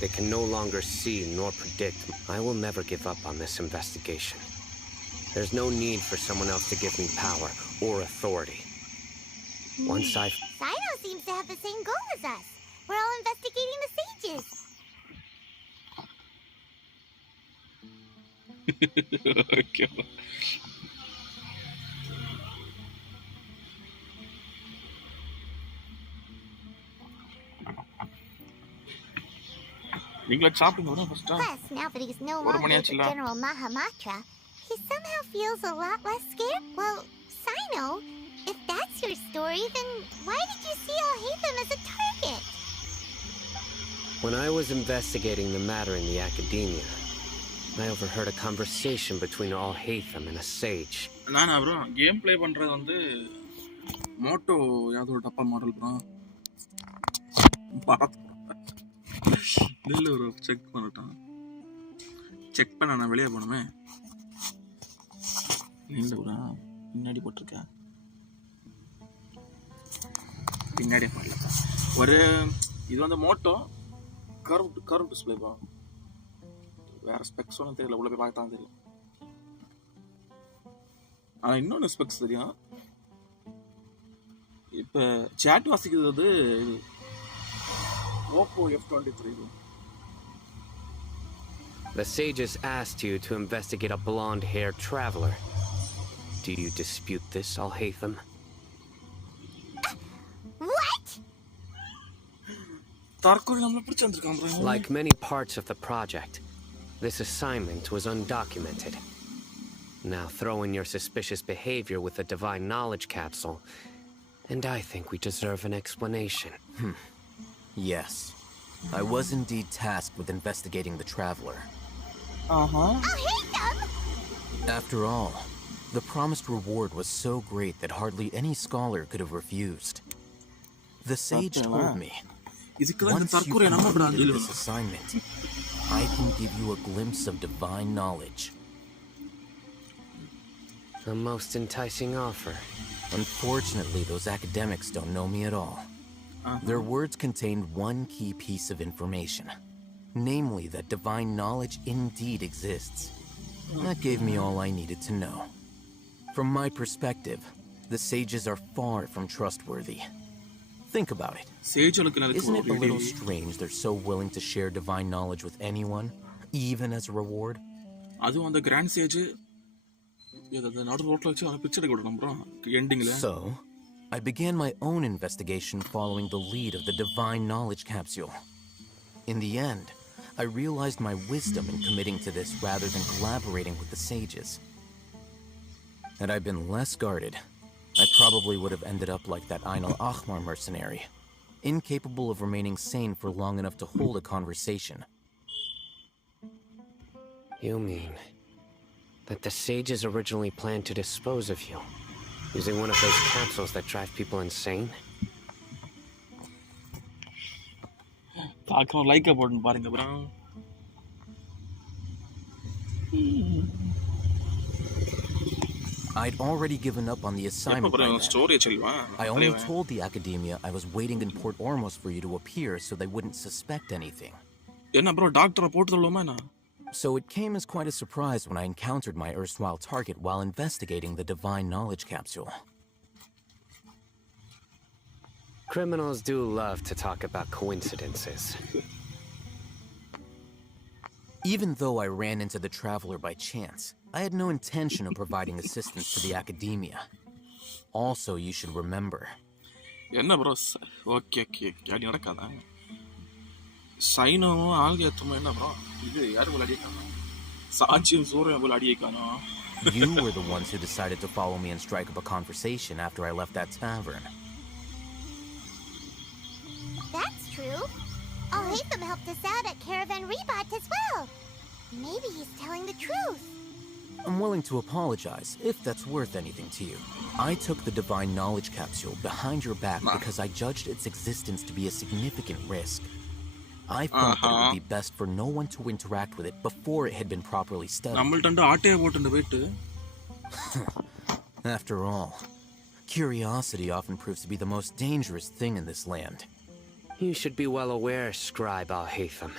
they can no longer see nor predict. I will never give up on this investigation. There's no need for someone else to give me power or authority. Once I've... Sino seems to have the same goal as us. We're all investigating the sages. Okay. Plus, now that he's no longer the General Mahamatra, he somehow feels a lot less scared. Well, Sino, if that's your story, then why did you see Al-Haytham as a target? When I was investigating the matter in the Academia, I overheard a conversation between Al-Haytham and a sage. Nana bro, gameplay பண்றது வந்து Moto யாதோ ஒரு டப்பா model bro. இல்ல bro, check பண்ணட்டான். Check பண்ண நான் வெளிய போணுமே. இல்ல bro, பின்னாடி போட்டுருக்க. பின்னாடி போடல. ஒரு இது வந்து மோட்டோ கர்வ் டிஸ்ப்ளே bro. வேற ஸ்பெக்ஸ் ஒன்றும் தெரியல, உள்ள போய் பார்க்க தான் தெரியும். ஆனால் இன்னொன்று ஸ்பெக்ஸ் தெரியும். இப்போ சேட் வாசிக்கிறது வந்து Oppo F23. The sages asked you to investigate a blonde-haired traveler. Do you dispute this, Al-Haytham? What? Like many parts of the project, this assignment was undocumented. Now throw in your suspicious behavior with the divine knowledge capsule, and I think we deserve an explanation. Yes. I was indeed tasked with investigating the traveler. Al-Haytham! After all, the promised reward was so great that hardly any scholar could have refused. The sage told me, once you completed this assignment, I can give you a glimpse of divine knowledge. A most enticing offer. Unfortunately, those academics don't know me at all. Their words contained one key piece of information, namely that divine knowledge indeed exists. That gave me all I needed to know. From my perspective, the sages are far from trustworthy. Think about it. Isn't it a little strange they're so willing to share divine knowledge with anyone, even as a reward? அதுவும் அந்த grand Sage நடு ரோட்ல வச்சு அவனை பிச்சை எடுக்க விடணும் bro எண்டிங்ல. So, I began my own investigation following the lead of the divine knowledge capsule. In the end, I realized my wisdom in committing to this rather than collaborating with the sages. Had I been less guarded, I probably would have ended up like that Ain al-Ahmar mercenary, incapable of remaining sane for long enough to hold a conversation. You mean that the sages originally planned to dispose of you, using one of those capsules that drive people insane? பாக்க like போட்டு பாருங்க bro. I'd already given up on the assignment by then. I only told the academia I was waiting in Port Ormos for you to appear so they wouldn't suspect anything. என்ன bro டாக்டரை போட்டுறலாமா என்ன? So it came as quite a surprise when I encountered my erstwhile target while investigating the divine knowledge capsule. Criminals do love to talk about coincidences. Even though I ran into the traveler by chance, I had no intention of providing assistance to the academia. Also, you should remember. என்ன bro okay அப்படி நடக்காதா? சைனோவும் algae எத்துமா என்ன bro? இது யாரு போல அடிக்கானோ? சாட்சியும் சூரியன் போல அடிக்கானோ? You were the ones who decided to follow me and strike up a conversation after I left that tavern. That's true. Al-Haytham helped us out at Caravan Rebat as well. Maybe he's telling the truth. I'm willing to apologize, if that's worth anything to you. I took the divine knowledge capsule behind your back because I judged its existence to be a significant risk. I thought that it would be best for no one to interact with it before it had been properly studied. After all, curiosity often proves to be the most dangerous thing in this land. You should be well aware, Scribe Al-Haytham,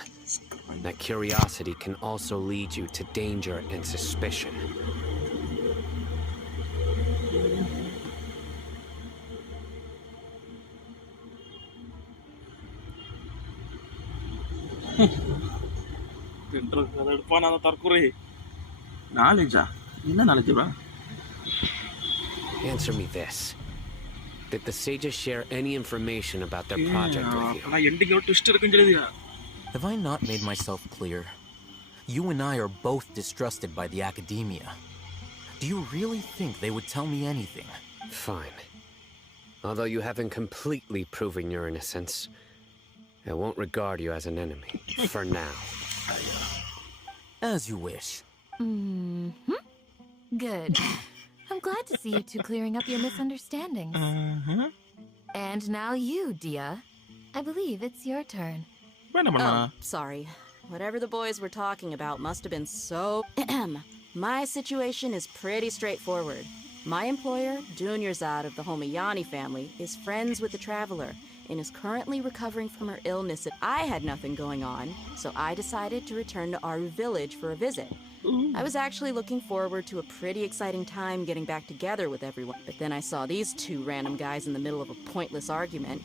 that curiosity can also lead you to danger and suspicion. Answer me this. Did the sages share any information about their project with you? Have I not made myself clear? You and I are both distrusted by the academia. Do you really think they would tell me anything? Fine. Although you haven't completely proven your innocence, I won't regard you as an enemy, for now. As you wish. Good. I'm glad to see you two clearing up your misunderstandings. And now you, Dia. I believe it's your turn. Oh, sorry. Whatever the boys were talking about must have been so... My situation is pretty straightforward. My employer, Dunyarzad of the Homayani family, is friends with the Traveler and is currently recovering from her illness. I had nothing going on, so I decided to return to Aru village for a visit. I was actually looking forward to a pretty exciting time getting back together with everyone, but then I saw these two random guys in the middle of a pointless argument.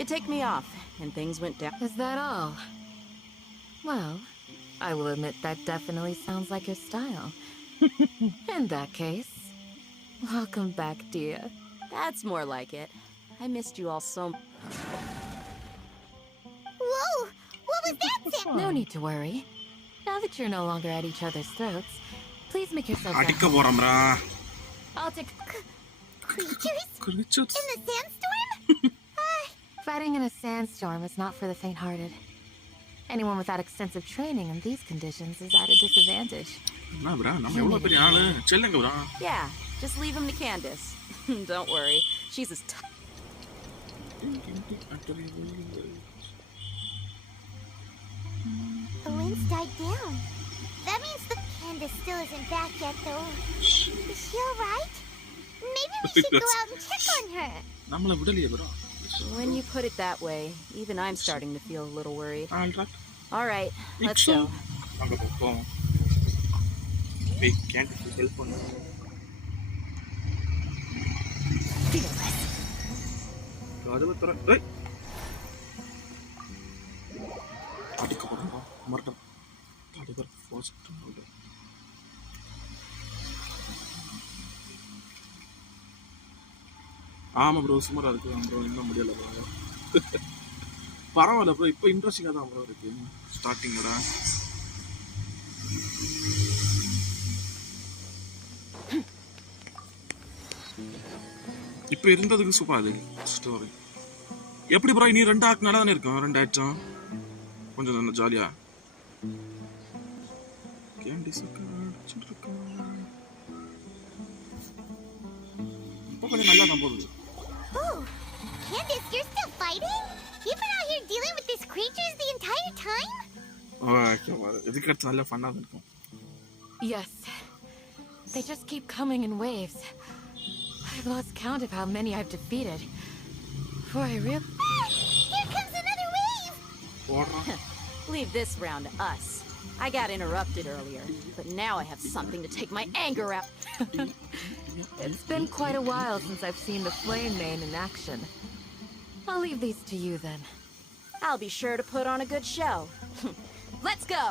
It ticked me off, and things went down. Is that all? Well, I will admit that definitely sounds like your style. In that case, welcome back, Dia. That's more like it. I missed you all so much. Whoa! What was that sound? No need to worry. Now that you're no longer at each other's throats, please make yourself I'll take... Creatures? In the sandstorm? Fighting in a sandstorm is not for the faint-hearted. Anyone without extensive training in these conditions is at a disadvantage. Yeah, just leave him to Candace. Don't worry, she's as tough. The winds died down. That means the Candace still isn't back yet, though. Is she alright? Maybe we should go out and check on her. When you put it that way, even I'm starting to feel a little worried. Alright, let's go. Feel this. அடிக்க போறோம் murder அடிக்கிற first ஆமா bro சுமாரா இருக்கு bro இன்னும் முடியல bro பரவாயில்ல bro இப்போ இன்ட்ரெஸ்டிங்காக தான் ப்ரோ இருக்கு ஸ்டார்டிங்கோட இப்போ இருந்ததுக்கு சூப்பர் அது ஸ்டோரி எப்படி ப்ரோ நீ 2 ஆக்ட் நல்லா தானே இருக்கும் 2 ஆக்டும் கொஞ்சம் ஜாலியா கேண்டி சக்கா இப்போ கொஞ்சம் நல்லா தான் போகுது. Oh, Candace, you're still fighting? You've been out here dealing with these creatures the entire time? இதுக்கு அடுத்து நல்ல ஃபன்னா இருக்கும். Yes. They just keep coming in waves. I've lost count of how many I've defeated. Before I Here comes another wave! Leave this round to us. I got interrupted earlier, but now I have something to take my anger out. It's been quite a while since I've seen the flame main in action. I'll leave these to you then. I'll be sure to put on a good show. Let's go!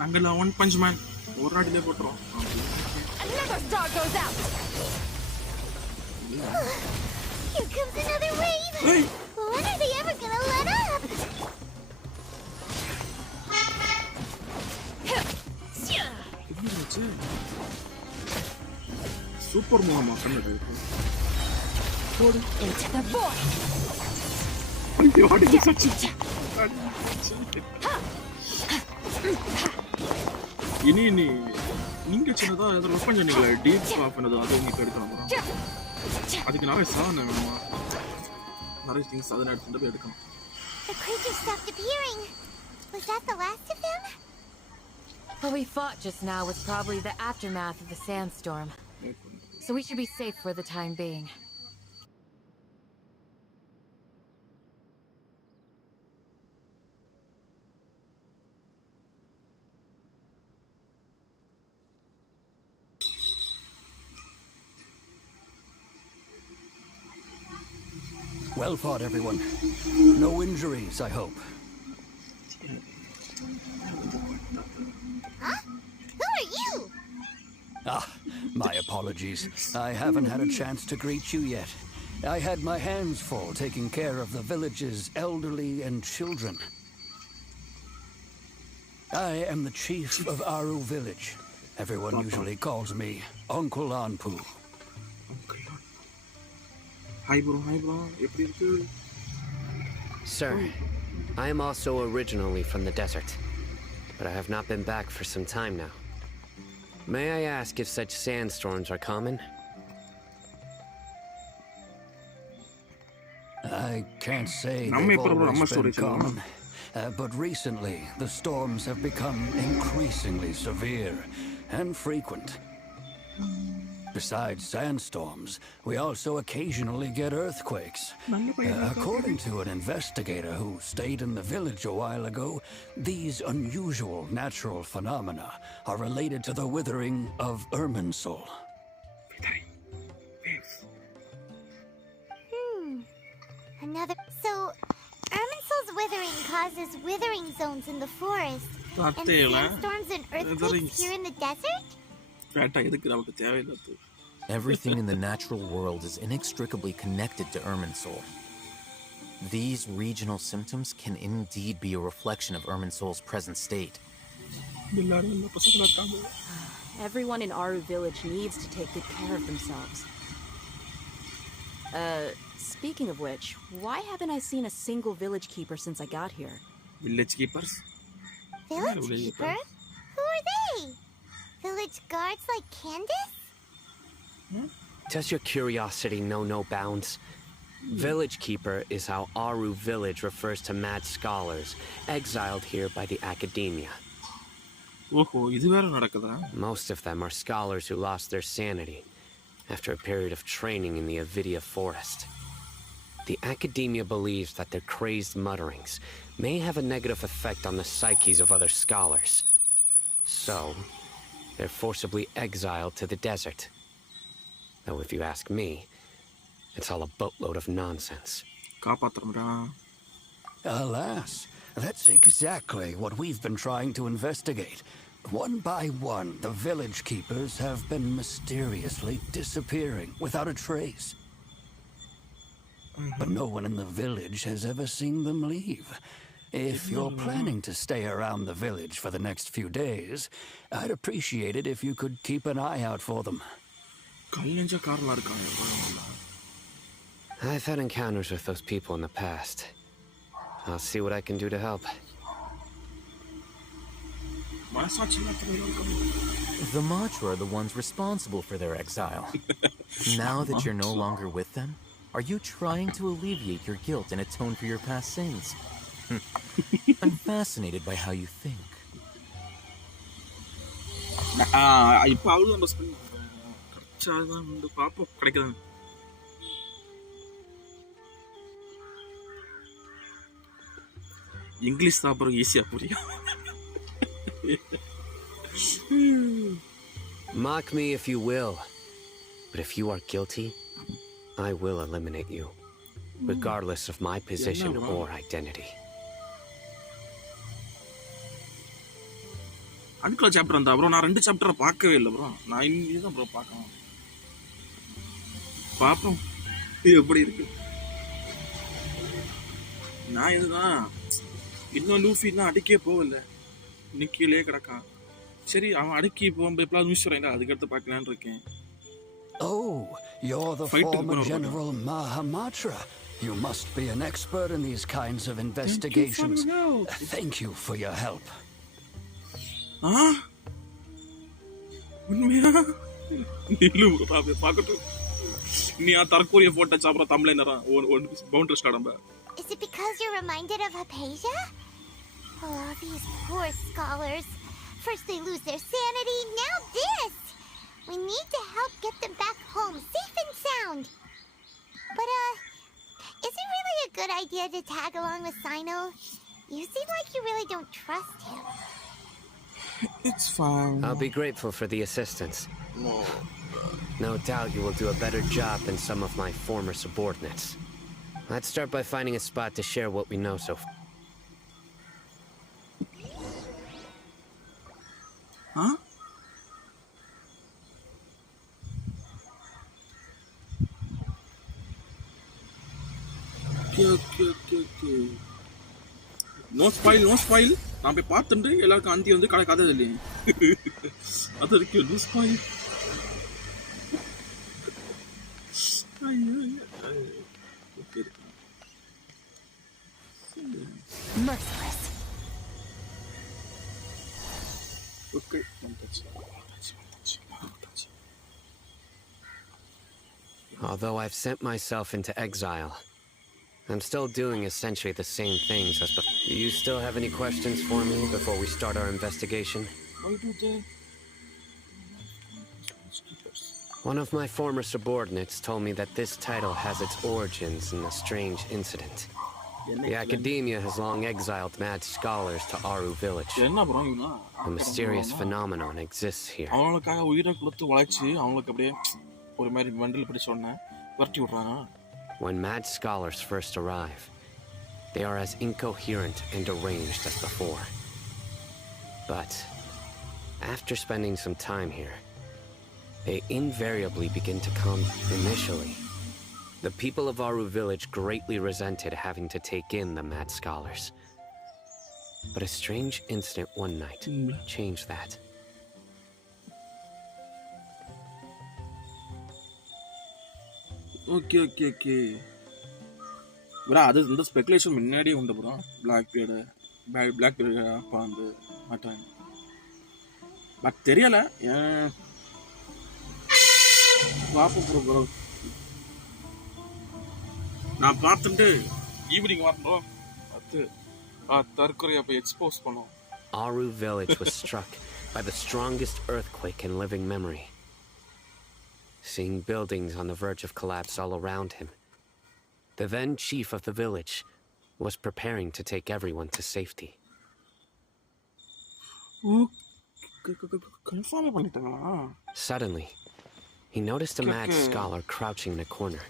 நாங்கலாம் one punch man ஒரு அடியிலே போட்டுறோம். Another star goes out! Here comes another wave! Hey! When are they ever gonna let up? Super மூவமா பண்ணது Into the void! ஐயோ அடி சச்சி இனி நீங்க சின்னதா ஏதோ வெப்பன் சொன்னீங்களே டீப் பண்ணது அது உங்களுக்கு எடுக்கணும் அதுக்கு நிறைய சாதனை வேணுமா நிறைய திங்ஸ் அதை எடுத்துட்டு போய் எடுக்கணும். The creature stopped appearing. Was that the last of them? What we fought just now was probably the aftermath of the sandstorm. So we should be safe for the time being. Well fought, everyone. No injuries, I hope. Huh? Who are you? Ah, my apologies. I haven't had a chance to greet you yet. I had my hands full taking care of the village's elderly and children. I am the chief of Aru village. Everyone usually calls me Uncle Anpu. Hi bro, எப்படி இருக்கு? Sir, I am also originally from the desert, but I have not been back for some time now. May I ask if such sandstorms are common? I can't say they've always been common, but recently the storms have become increasingly severe and frequent. Besides sandstorms, we also occasionally get earthquakes. According to an investigator who stayed in the village a while ago, these unusual natural phenomena are related to the withering of Irminsul. Another. So, Irminsul's withering causes withering zones in the forest, and sandstorms and earthquakes here in the desert? Everything in the natural world is inextricably connected to Irminsul. These regional symptoms can indeed be a reflection of Irminsul's present state. Everyone in Aru village needs to take good care of themselves. Speaking of which, why haven't I seen a single village keeper since I got here? Village keepers? Village keeper? Who are they? Village guards like Candace? Does your curiosity know no bounds? Village keeper is how Aru village refers to mad scholars exiled here by the academia. Most of them are scholars who lost their sanity after a period of training in the Avidia forest. The academia believes that their crazed mutterings may have a negative effect on the psyches of other scholars. So, they're forcibly exiled to the desert. Though if you ask me, it's all a boatload of nonsense. Alas, That's exactly what we've been trying to investigate. One by one, the village keepers have been mysteriously disappearing without a trace. But no one in the village has ever seen them leave. If you're planning to stay around the village for the next few days, I'd appreciate it if you could keep an eye out for them. I've had encounters with those people in the past. I'll see what I can do to help. The Matra are the ones responsible for their exile. Now that you're no longer with them, are you trying to alleviate your guilt and atone for your past sins? I'm fascinated by how you think. English தான் அப்புறம் ஈஸியா புரியும். Mock me if you will, but if you are guilty, I will eliminate you, regardless of my position or identity. அடுத்த chapter வந்தா bro நான் 2 சாப்டரை பார்க்கவே இல்லை bro. நான் இன்னைக்கு தான் ப்ரோ பார்க்கணும். பாப்போம் இது எப்படி இருக்கு. நான் இதுதான் இன்னும் லூஃபி தான் அடிக்கே போகல. நிக்கிலே கிடக்கான். சரி அவன் அடக்கி போகும்போது எப்பலாம் நியூஸ் வரேன் அதுக்கடுத்து பார்க்கலான்னு இருக்கேன். Oh, you're the former General Mahamatra. You must be an expert in these kinds of investigations. Thank you for your help. உண்மையா நில்லு பார்க்கட்டும். நீ ஆ தற்கொலையை போட்ட சாப்பிட்ற தமிழ் பவுண்டர் ஸ்டாடம்ப. Is it because you're reminded of Hypatia? Oh, these poor scholars. First they lose their sanity, now this! We need to help get them back home, safe and sound. But, is it really a good idea to tag along with Sino? You seem like you really don't trust him. It's fine. I'll be grateful for the assistance. No doubt you will do a better job than some of my former subordinates. Let's start by finding a spot to share what we know so far. Huh? Okay. No spoil. நான் போய் பார்த்துட்டு எல்லாருக்கும் அந்தி வந்து கதை இல்லை. அது வரைக்கும் no spoil. Okay. Merciless. Okay. Although I've sent myself into exile, I'm still doing essentially the same things as before. Do you still have any questions for me before we start our investigation? One of my former subordinates told me that this title has its origins in a strange incident. The academia has long exiled mad scholars to Aru village. A mysterious phenomenon exists here. When mad scholars first arrive, they are as incoherent and deranged as before. But after spending some time here, they invariably begin to calm. Initially, the people of Aru village greatly resented having to take in the mad scholars. But a strange incident one night changed that. Okay. Bro, அது இந்த speculation முன்னாடியே உண்டு bro. Black period அப்பா வந்து மாட்டாங்க. But தெரியல. பாப்போம் bro. நான் பார்த்துட்டு ஈவினிங் வரணும். அது தற்கொலையை போய் எக்ஸ்போஸ் பண்ணோம். Aru village was struck by the strongest earthquake in living memory. Seeing buildings on the verge of collapse all around him, the then chief of the village was preparing to take everyone to safety. Suddenly, he noticed a mad scholar crouching in a corner,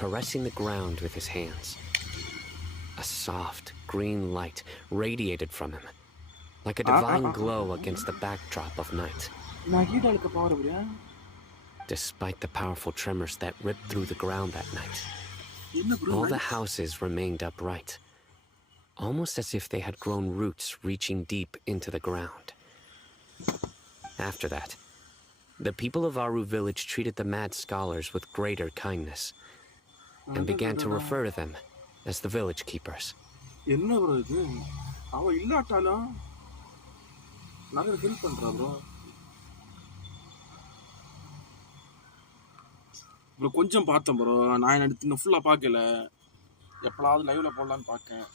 caressing the ground with his hands. A soft, green light radiated from him, like a divine glow against the backdrop of night. Despite the powerful tremors that ripped through the ground that night, all the houses remained upright, almost as if they had grown roots reaching deep into the ground. After that, the people of Aru village treated the mad scholars with greater kindness, and began to refer to them as the village keepers. என்ன bro இது அவ இல்லாட்டாலும் நாங்க help பண்றா bro bro கொஞ்சம் பார்த்தேன் bro நான் எடுத்து இன்னும் ஃபுல்லா பார்க்கல எப்பளாவது லைவ்ல போடலாம்னு பார்க்கேன்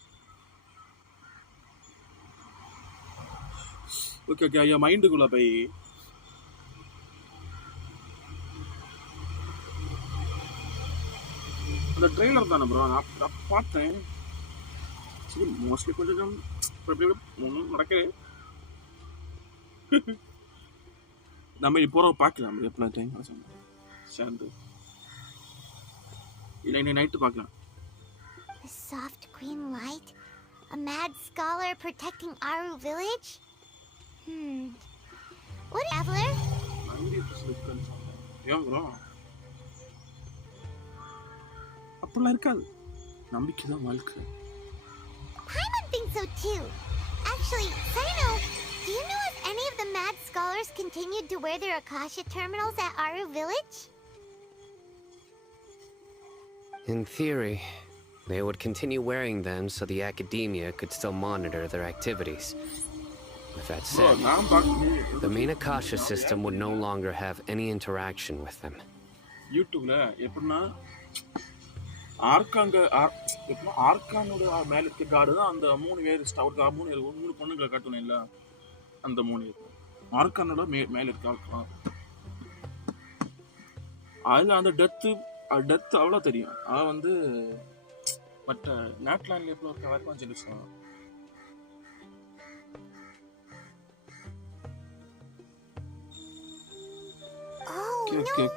ஓகே ஓகே ஐயா மைண்டுக்குள்ள போய் அந்த ட்ரெய்லர் தானே ப்ரோ நான் பார்த்தேன் சரி மோஸ்ட்லி கொஞ்சம் ஒன்றும் நடக்குது நம்ம இப்போ பார்க்கலாம் எப்போ டைம் சேர்ந்து இல்லை இன்னைக்கு நைட்டு பார்க்கலாம் A soft green light? A mad scholar protecting Aru village? What, Traveler? ஏன் ப்ரோ அப்படிலாம் இருக்காது நம்பிக்கை தான் வாழ்க்கை Paimon thinks so too. Actually, Saino, do you know if any of the mad scholars continued to wear their Akasha terminals at Aru village? In theory, they would continue wearing them so the academia could still monitor their activities. With that said, the main Akasha system would no longer have any interaction with them. YouTubeல எப்படின்னா ஆர்கானோட மேல இருக்க card தான் அந்த 3 பேர் Stout 3 பொண்ணுங்களை காட்டணும் இல்ல அந்த 3 ஆர்கானோட மேல இருக்க ஆர்கான் அதுல அந்த டெத் அவ்வளோ தெரியும் அவ வந்து மற்ற நாட்லாண்ட்ல எப்படி இருக்க வரைக்கும் சொல்லிச்சு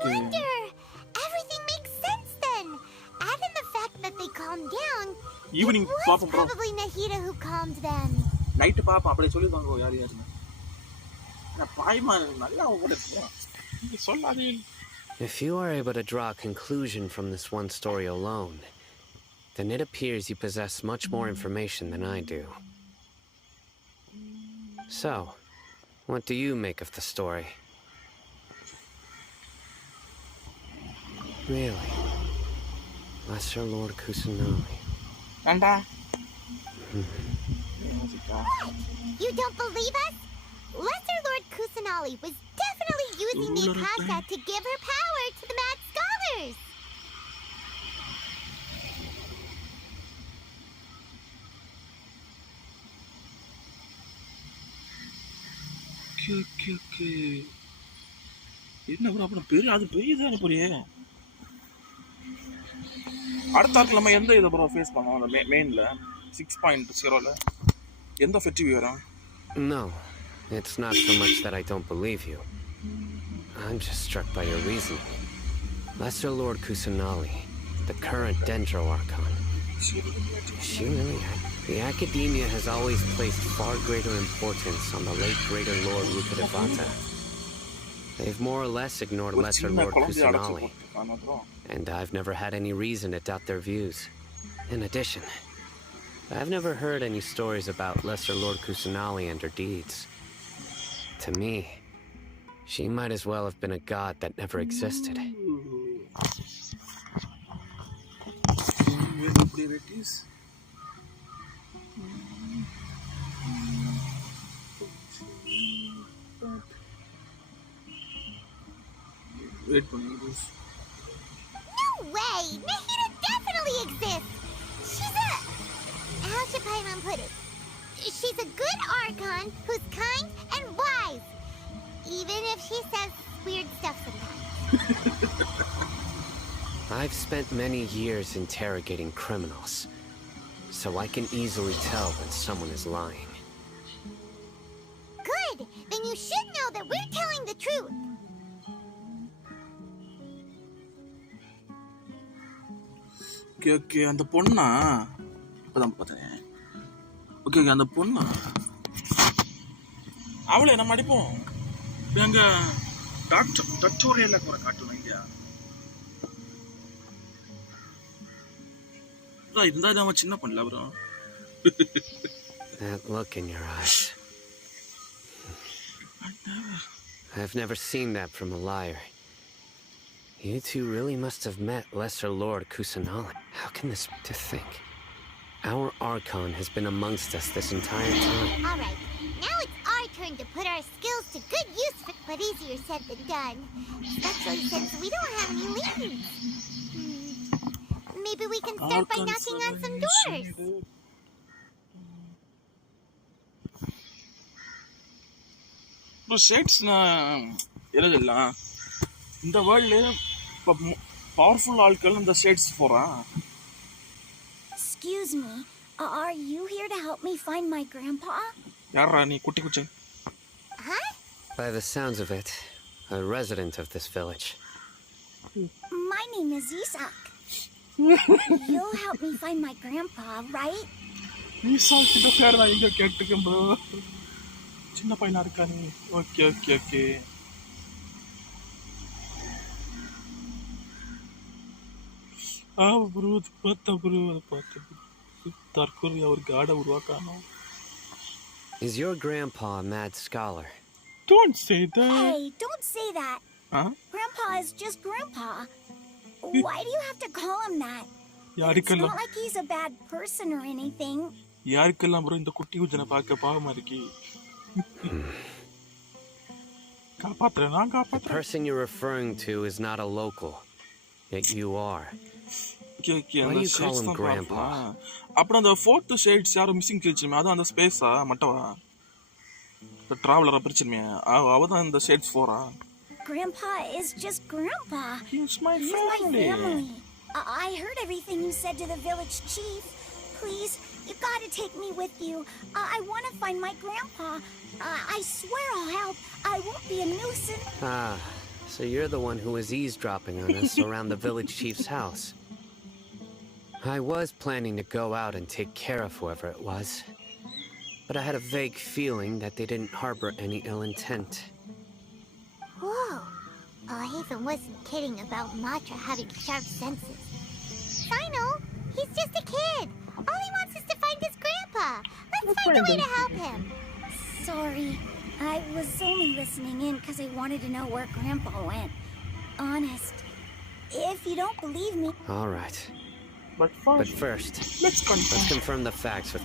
wonder. Everything makes sense then. Add in the fact that they calmed down. Evening it was probably Nahida who calmed them. Night பாப்பா அப்படியே சொல்லிடுவாங்க யார் யாருன்னு நான் பாய்மா நல்லா ஓடுறேன் சொல்லாதே If you are able to draw a conclusion from this one story alone, then it appears you possess much more information than I do. So, what do you make of the story? Really? Lesser Lord Kusanagi. Anda. You don't believe us? Lesser Lord Kusanagi was definitely using the Akasha to give her power to the mad scholars. Okay. என்ன bro அப்ப பெரிய அது பெரியதானே புரியே அடுத்த ஆர்க்ல நம்ம எந்த இத bro face பண்ணோம் அந்த மெயின்ல 6.0ல எந்த ஃபெட்டிவ் வரும் No, it's not so much that I don't believe you. I'm just struck by your reasoning. Lesser Lord Kusanagi, the current Dendro Archon. She really? The academia has always placed far greater importance on the late Greater Lord Rukadevata. They've more or less ignored Lesser Lord Kusanagi, and I've never had any reason to doubt their views. In addition, I've never heard any stories about Lesser Lord Kusanagi and her deeds. To me, she might as well have been a god that never existed. No way! Nahida definitely exists! She's a... How should Paimon put it? She's a good Archon who's kind and wise. Even if she says weird stuff sometimes. I've spent many years interrogating criminals, so I can easily tell when someone is lying. Good! Then you should know that we're telling the truth. Okay, அந்த பொண்ணா இப்பதான் பார்த்தேன். Okay அந்த பொண்ணு அவளை நம்ம அடிப்போம். எங்க டாக்டோரியல்ல போற காட்டணும் இல்லையா? இருந்தா இது அவன் சின்ன பண்ணல bro. That look in your eyes. I've never seen that from a liar. You two really must have met Lesser Lord Kusanali. How can this be to think? Our Archon has been amongst us this entire time. Alright, now it's our turn to put our skills to good use, but easier said than done. Especially since we don't have any leads. Maybe we can start by knocking on some doors. Bro, shades na elagilla. In the world powerful alkal and the shades for Excuse me, are you here to help me find my grandpa? Yarra nee kutti kuchi. Huh? By the sounds of it, a resident of this village. My name is Isak. You'll help me find my grandpa, right? Isak the pair na inga kettukum bro. Chinna paina irukani. Okay. bro tarkuri avar gaada urvakano. Is your grandpa a mad scholar? Don't say that. Hey, don't say that. Huh? Grandpa is just grandpa. Why do you have to call him that? It's not like he's a bad person or anything. Yarikella bro inda kutti ujana paaka paavama irukki. The person you're referring to is not a local, yet you are. Okay, why do you call him grandpa? Apna the fourth shades yaru missing kilchime adu and the space mattava the traveler pirchime avada and the shades for Grandpa is just grandpa. He's my family. I heard everything you said to the village chief. Please, you gotta take me with you. I want to find my grandpa. I swear I'll help. I won't be a nuisance. So you're the one who was eavesdropping on us around the village chief's house. I was planning to go out and take care of whoever it was, but I had a vague feeling that they didn't harbor any ill intent. Whoa. Haven wasn't kidding about Matra having sharp senses. I know. He's just a kid. All he wants is to find his grandpa. Let's find a way to help him. Sorry. I was only listening in because I wanted to know where Grandpa went. Honest. If you don't believe me... All right. But first, let's confirm the facts with...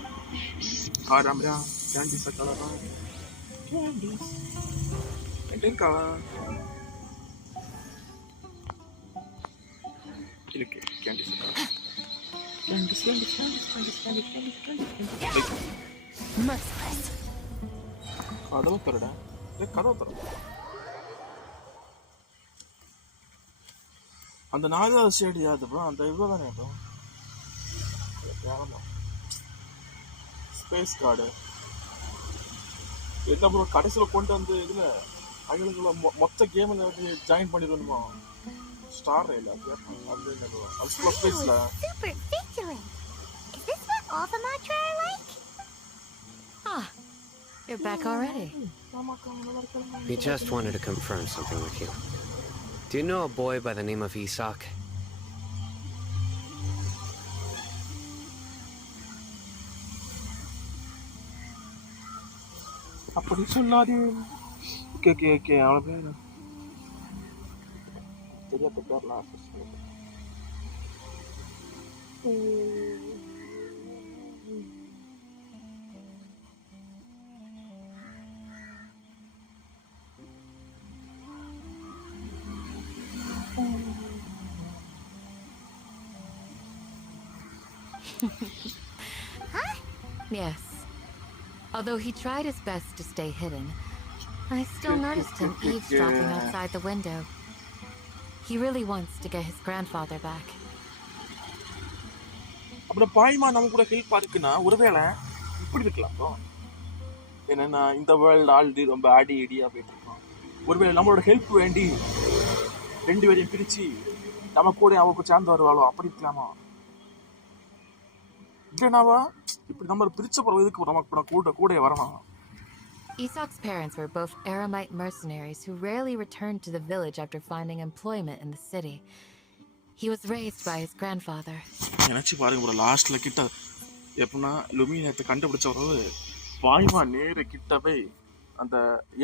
Adamra, candies are color. Candies. Candy color. Candies. Merciless. கதவு தரடா. கதவு தர. அந்த நாலாவது side யாரு bro? அந்த இவ்வளோ தானே bro? Space card என்ன ப்ரோ கடைசியில் கொண்டு வந்து இதில் அவங்களுக்குள்ள மொத்த கேமில் வந்து ஜாயின் பண்ணிடுவோமா? ஸ்டார் ரயில் அது என்ன ப்ரோ? அது ஃபுல்லாக ஸ்பேஸில். Super vigilant. Is this what all the Matra are like? You're back already. We just wanted to confirm something with you. Do you know a boy by the name of Isak? அப்படி சொல்லாதே. Okay அவளை பேர் தெரியாத பேர்லாம் Huh? Yes. Although he tried his best to stay hidden, I still noticed him eavesdropping outside the window. He really wants to get his grandfather back. அப்புறம் பாய்மா நம்ம கூட help இருக்குன்னா ஒருவேளை இப்படி இருக்கலாம் ப்ரோ. என்னன்னா இந்த வேர்ல்டு ஆல்ரெடி ரொம்ப ஆடி இடியா போயிட்டு இருக்கோம். ஒருவேளை நம்மளோட ஹெல்ப் வேண்டி 2 பேரையும் பிரிச்சு நம்ம கூட அவருக்கு சேர்ந்து வருவாளோ அப்படி இருக்கலாமா? என்னவா இப்படி நம்ம பிரிச்ச போற இதுக்கு நமக்கு கூட வரணும். Isak's parents were both Aramite mercenaries who rarely returned to the village after finding employment in the city. He was raised by his grandfather. நினைச்சு பாருங்க bro, லாஸ்ட்ல கிட்ட எப்பனா லுமினேத்தை கண்டுபிடிச்சவரு பாய்மா நேர கிட்ட போய் அந்த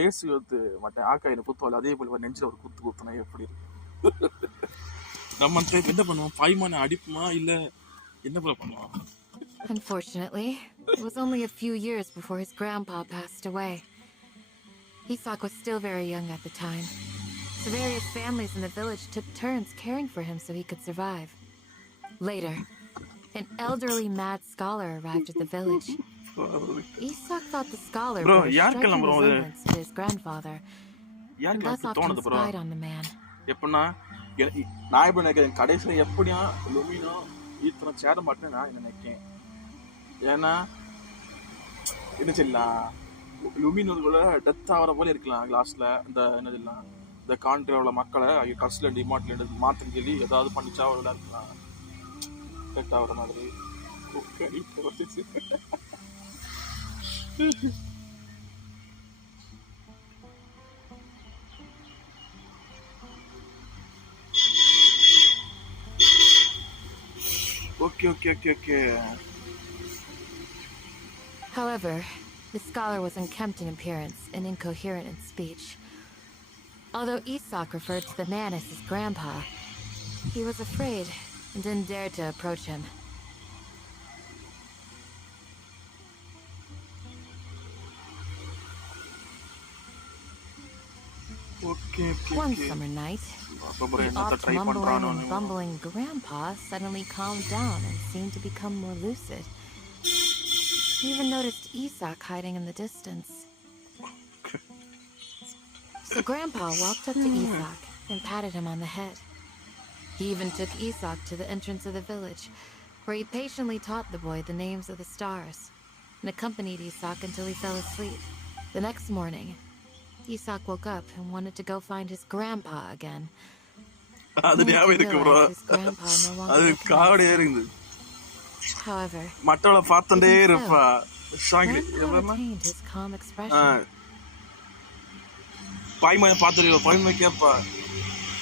ஏசு வந்து மற்ற ஆக்காயில குத்துவாள் அதே போல நெஞ்சில ஒரு குத்துனா எப்படி இருக்கு? நம்ம என்ன பண்ணுவோம்? பாய்மான அடிப்புமா இல்ல என்ன போல பண்ணுவோம்? Unfortunately, it was only a few years before his grandpa passed away. Isak was still very young at the time, so various families in the village took turns caring for him so he could survive. Later, an elderly mad scholar arrived at the village. Isak thought the scholar bore a striking resemblance to his grandfather, and thus often spied on the man. எப்படின்னா நான் எப்படி நினைக்கிறேன், கடைசியில் எப்படியா லுமினோ இத்தனை சேர மாட்டேன்னு நான் நினைக்கிறேன். ஏன்னா என்ன செய்யலாம், லுமினோர்களை டெத் ஆகிற போல இருக்கலாம். லாஸ்ட்ல இந்த என்ன செய்யலாம், இந்த கான்ட்ரியோட மக்களை கர்ஸ்ல டிமார்ட்ல மாத்திரம் சொல்லி ஏதாவது பண்ணிச்சா அவ்வளோ இருக்கலாம் டெத் ஆகிற மாதிரி. Okay. However, the scholar was unkempt in appearance and incoherent in speech. Although Isak referred to the man as his grandpa, he was afraid and didn't dare to approach him. One summer night, the oft-mumbling and bumbling grandpa suddenly calmed down and seemed to become more lucid. He even noticed Isak hiding in the distance. So Grandpa walked up to Isak and patted him on the head. He even took Isak to the entrance of the village, where he patiently taught the boy the names of the stars, and accompanied Isak until he fell asleep. The next morning, Isak woke up and wanted to go find his grandpa again. அது ஞாபகம் இருக்கு bro. அது காவடியா இருக்குது. However, மற்றவளை பார்த்தண்டே இருப்பா. சாங்கிலி எவ்வளவு his calm expression. பாய்மா பார்த்தறியோ, பாய்மா கேப்பா,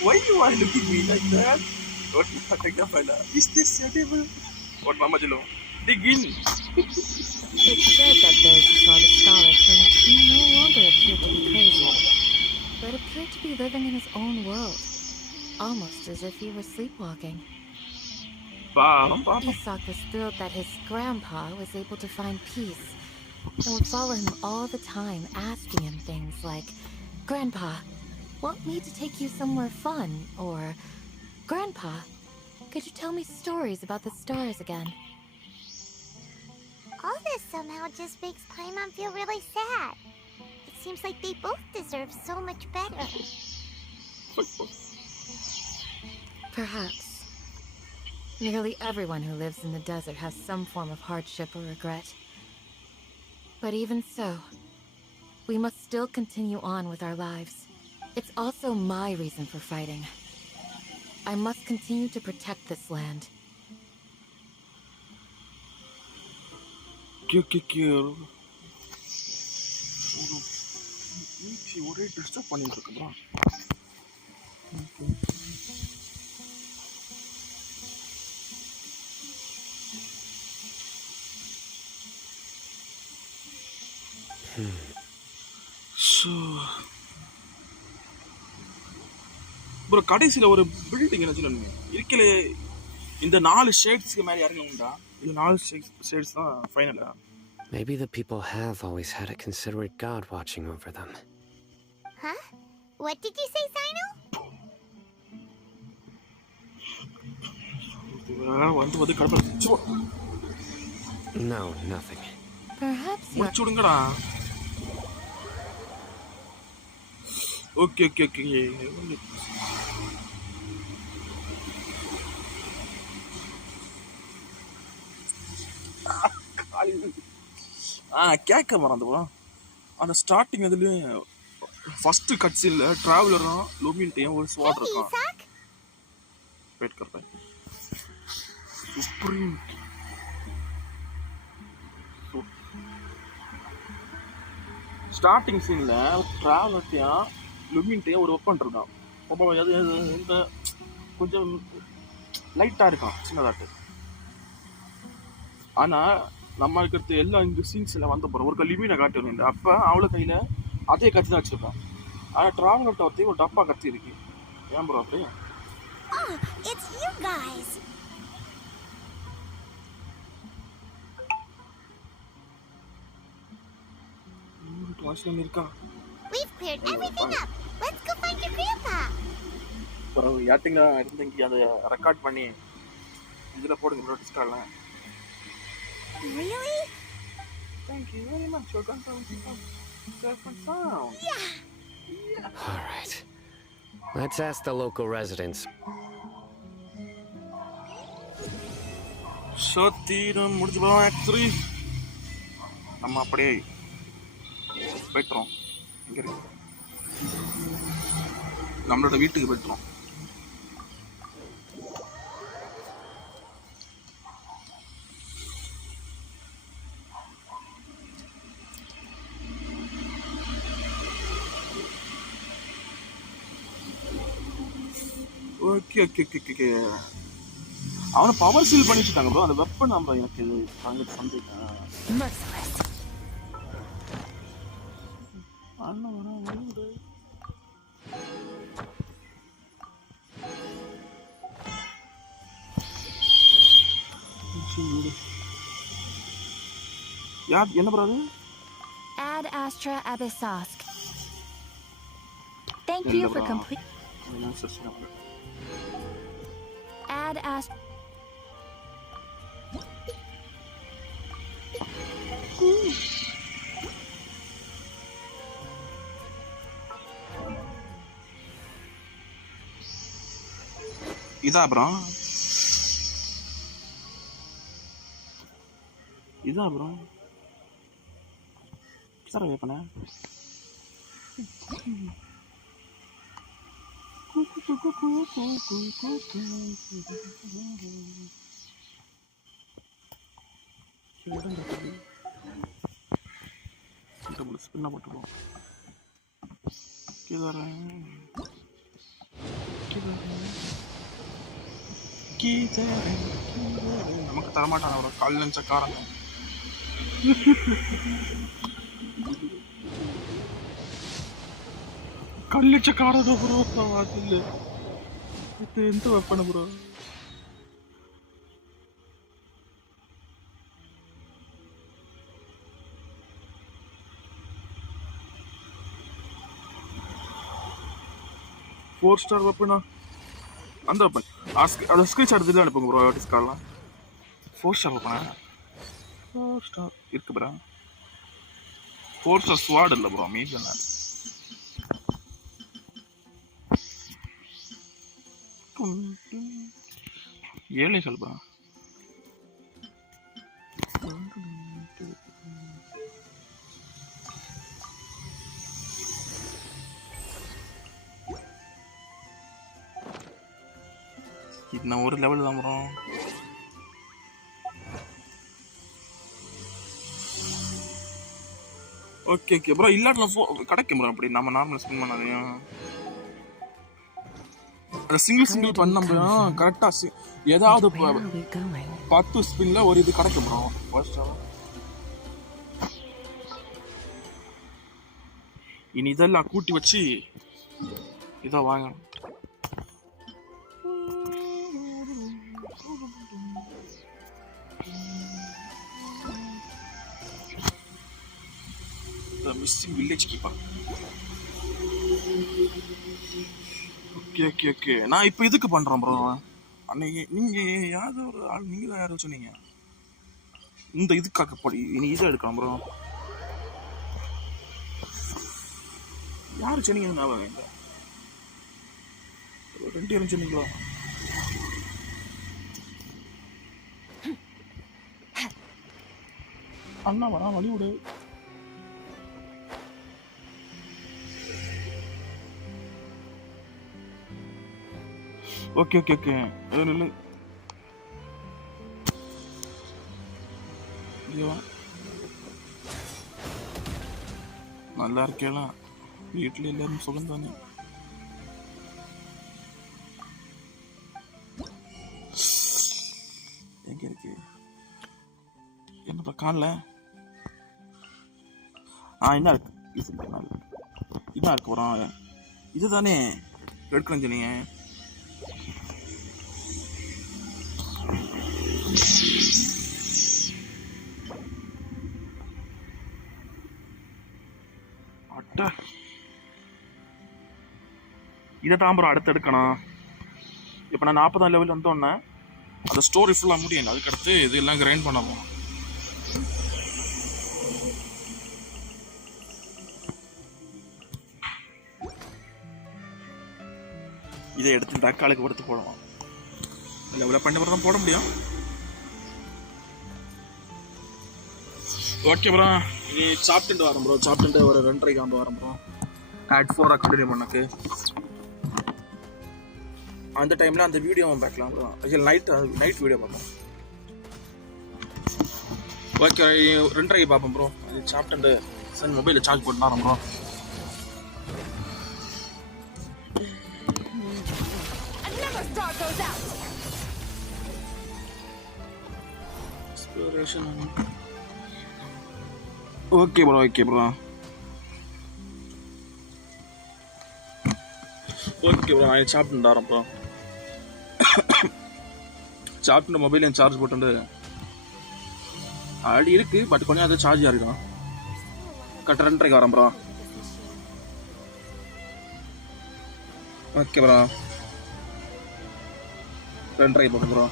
why you are looking me like that? What you கேப்பா, is this edible? What mama jelo, dig in. It's said that those who saw the scholar claimed he no longer appeared to be crazy, but appeared to be living in his own world, almost as if he were sleepwalking. Isak was thrilled that his grandpa was able to find peace and would follow him all the time, asking him things like, "Grandpa, want me to take you somewhere fun?" Or, "Grandpa, could you tell me stories about the stars again?" All this somehow just makes Paimon feel really sad. It seems like they both deserve so much better. Perhaps. Nearly everyone who lives in the desert has some form of hardship or regret. But even so, we must still continue on with our lives. It's also my reason for fighting. I must continue to protect this land. ஒரே disturb பண்ணிட்டு இருக்கா. Bro கடைசியில ஒரு building என்ன சொல்லுங்க இருக்கல, இந்த 4 ஷேட்ஸ்க்கு மேல யாருங்க உண்டா? இந்த 4 ஷேட்ஸ் தான் ஃபைனலா? Maybe the people have always had a considerate god watching over them. Huh? What did you say, Sino? No, nothing. Perhaps you're... Okay. கேட்க மறந்துவோம். அந்த ஸ்டார்டிங் அதுலயும் ஃபர்ஸ்ட் கட் சீன்ல டிராவலரும் லூமின்டையும் ஒரு ஸ்வாட் இருக்கும். வெயிட் कर रहा है सुप्रीम ஸ்டார்டிங் சீன்ல டிராவலர்ட்டையும் லுமின்ட்டையும் ஒரு வெப்பன் இருக்கான். ரொம்ப இந்த கொஞ்சம் லைட்டா இருக்கான், சின்னதாட்டு. ஆனா நம்ம இருக்கிறது எல்லா இந்த சீன்ஸ்ல வந்த போறோம் ஒரு லிமினை காட்டு. அப்ப அவளை கையில அதே கத்தி தான் வச்சிருப்பான். ஆனா டிராவலர்ட்ட ஒருத்தி ஒரு டப்பா கத்தி இருக்கு. ஏன் ப்ரோ அப்படி? Oh, it's you guys. We've cleared everything up. Let's go find your grandpa. Bro யாட்டிங்க இருந்தீங்க அதை ரெக்கார்ட் பண்ணி இதுல போடுங்க ப்ரோ டிஸ்கார்ட்ல. Really? Thank you very much. You're going to different sound. Yeah. All right. Let's ask the local residents. சோத்திரம் முடிஞ்சு போகிறோம். ஆக்சுவலி நம்ம அப்படியே போய்ட்டுறோம். இங்கே இருக்கு நம்மளோட வீட்டுக்கு போய்ட்டுறோம். ஓகே ஓகே ஓகே ஓகே அவனை பவர் சீல் பண்ணி வச்சுட்டாங்க ப்ரோ. அந்த வெப்பன் நம்ம எனக்கு சந்தேகம். யார் என்ன ப்ரோ அது? Ad Astra Abyssosk. Thank you for complete. Ad Astra. இதா ப்ரோ? இதா ப்ரோ? சார் வேப்பன ஸ்பின்ன போட்டுருவோம். நமக்கு தரமாட்டான ஒரு கால் நிமிஷ காரணம். கல்லிச்சக்காரது ப்ரோ. அதில் இது எந்த வெப்பன ப்ரோ? ஃபோர் ஸ்டார் வெப்பனா அந்த வெப்பன் அதை ஸ்க்ரீன்ஷாட் எடுத்து அனுப்புங்க ப்ரோ டிஸ்கார்ட்லாம். 4 ஸ்டார் வெப்பனா? 4 ஸ்டார் இருக்கு ப்ரோ. 4 ஸ்டார் ஸ்வாட் இல்லை ப்ரோ, மீஜன் ஏழைகள் ப்ரோ. இது நான் ஒரு லெவல் தான் ப்ரோ. Okay okay bro. இல்லாட்டில் கிடைக்கும் ப்ரோ. அப்படி நம்ம நார்மல் ஸ்பின் பண்ணாதையும் அந்த சிங்கிள் பண்ண முடியும் கரெக்டாக. ஏதாவது 10 ஸ்பின்ல ஒரு இது கிடைக்கும் ப்ரோ. இனி இதெல்லாம் கூட்டி வச்சு இதை வாங்கணும். Missing village keeper. Okay okay okay. நான் இப்போ இதுக்கு பண்ணுறேன் ப்ரோ. அன்னைக்கு நீங்கள் யாராவது ஒரு ஆள் நீங்கள் தான் யாரும் சொன்னீங்க இந்த இதுக்காக படி. இனி இதை எடுக்கலாம் ப்ரோ. யார் சொன்னீங்க? ஞாபகம் இல்லை. 2 பேரும் சொன்னீங்களா? அண்ணா வரா வழி விடு. Okay okay okay. இல்லை நல்லா இருக்கலாம். வீட்டில் எல்லாரும் சுகம் தானே. எங்க இருக்கு என்னப்பா காணல? என்ன இருக்கு? என்ன இருக்கு போறான்? இதுதானே எடுக்கணும் சொன்னீங்க. இதை தான் அப்புறம் அடுத்து எடுக்கணும். இப்போ நான் 40ஆம் லெவல் வந்தோடனே அந்த ஸ்டோரி ஃபுல்லாக முடியும். அதுக்கடுத்து இதெல்லாம் கிரைண்ட் பண்ணணும். இதை எடுத்து தக்காளிக்கு கொடுத்து போடலாம். லெவலில் பண்ணி தான் போட முடியும். ஓகே ப்ரோ, நீ சாப்பிட்டுட்டு வரேன் ப்ரோ. சாப்பிட்டுட்டு ஒரு 2:30 வந்து வரேன் ப்ரோ. ஆட் 4 கண்டினியூ பண்ணக்கு அந்த டைமில் அந்த வீடியோவும் பார்க்கலாம் ப்ரோ. நைட் வீடியோ பார்ப்போம். ஓகே 2:30 பார்ப்போம் ப்ரோ. அது சாப்பிட்டுட்டு சார் மொபைலில் சார்ஜ் போட்டு வரேன் bro. Okay bro, okay bro, okay bro. நான் சாப்பிட்டு வரேன் ப்ரோ. சாப்பிட்டு மொபைலையும் சார்ஜ் போட்டு ஆல்ரெடி இருக்கு, பட் கொஞ்சம் அது சார்ஜ் ஆகிருக்கும். கரெக்டாக 2:30 வரேன் ப்ரோ. ஓகே ப்ரோ, 2:30 போட்டு ப்ரோ.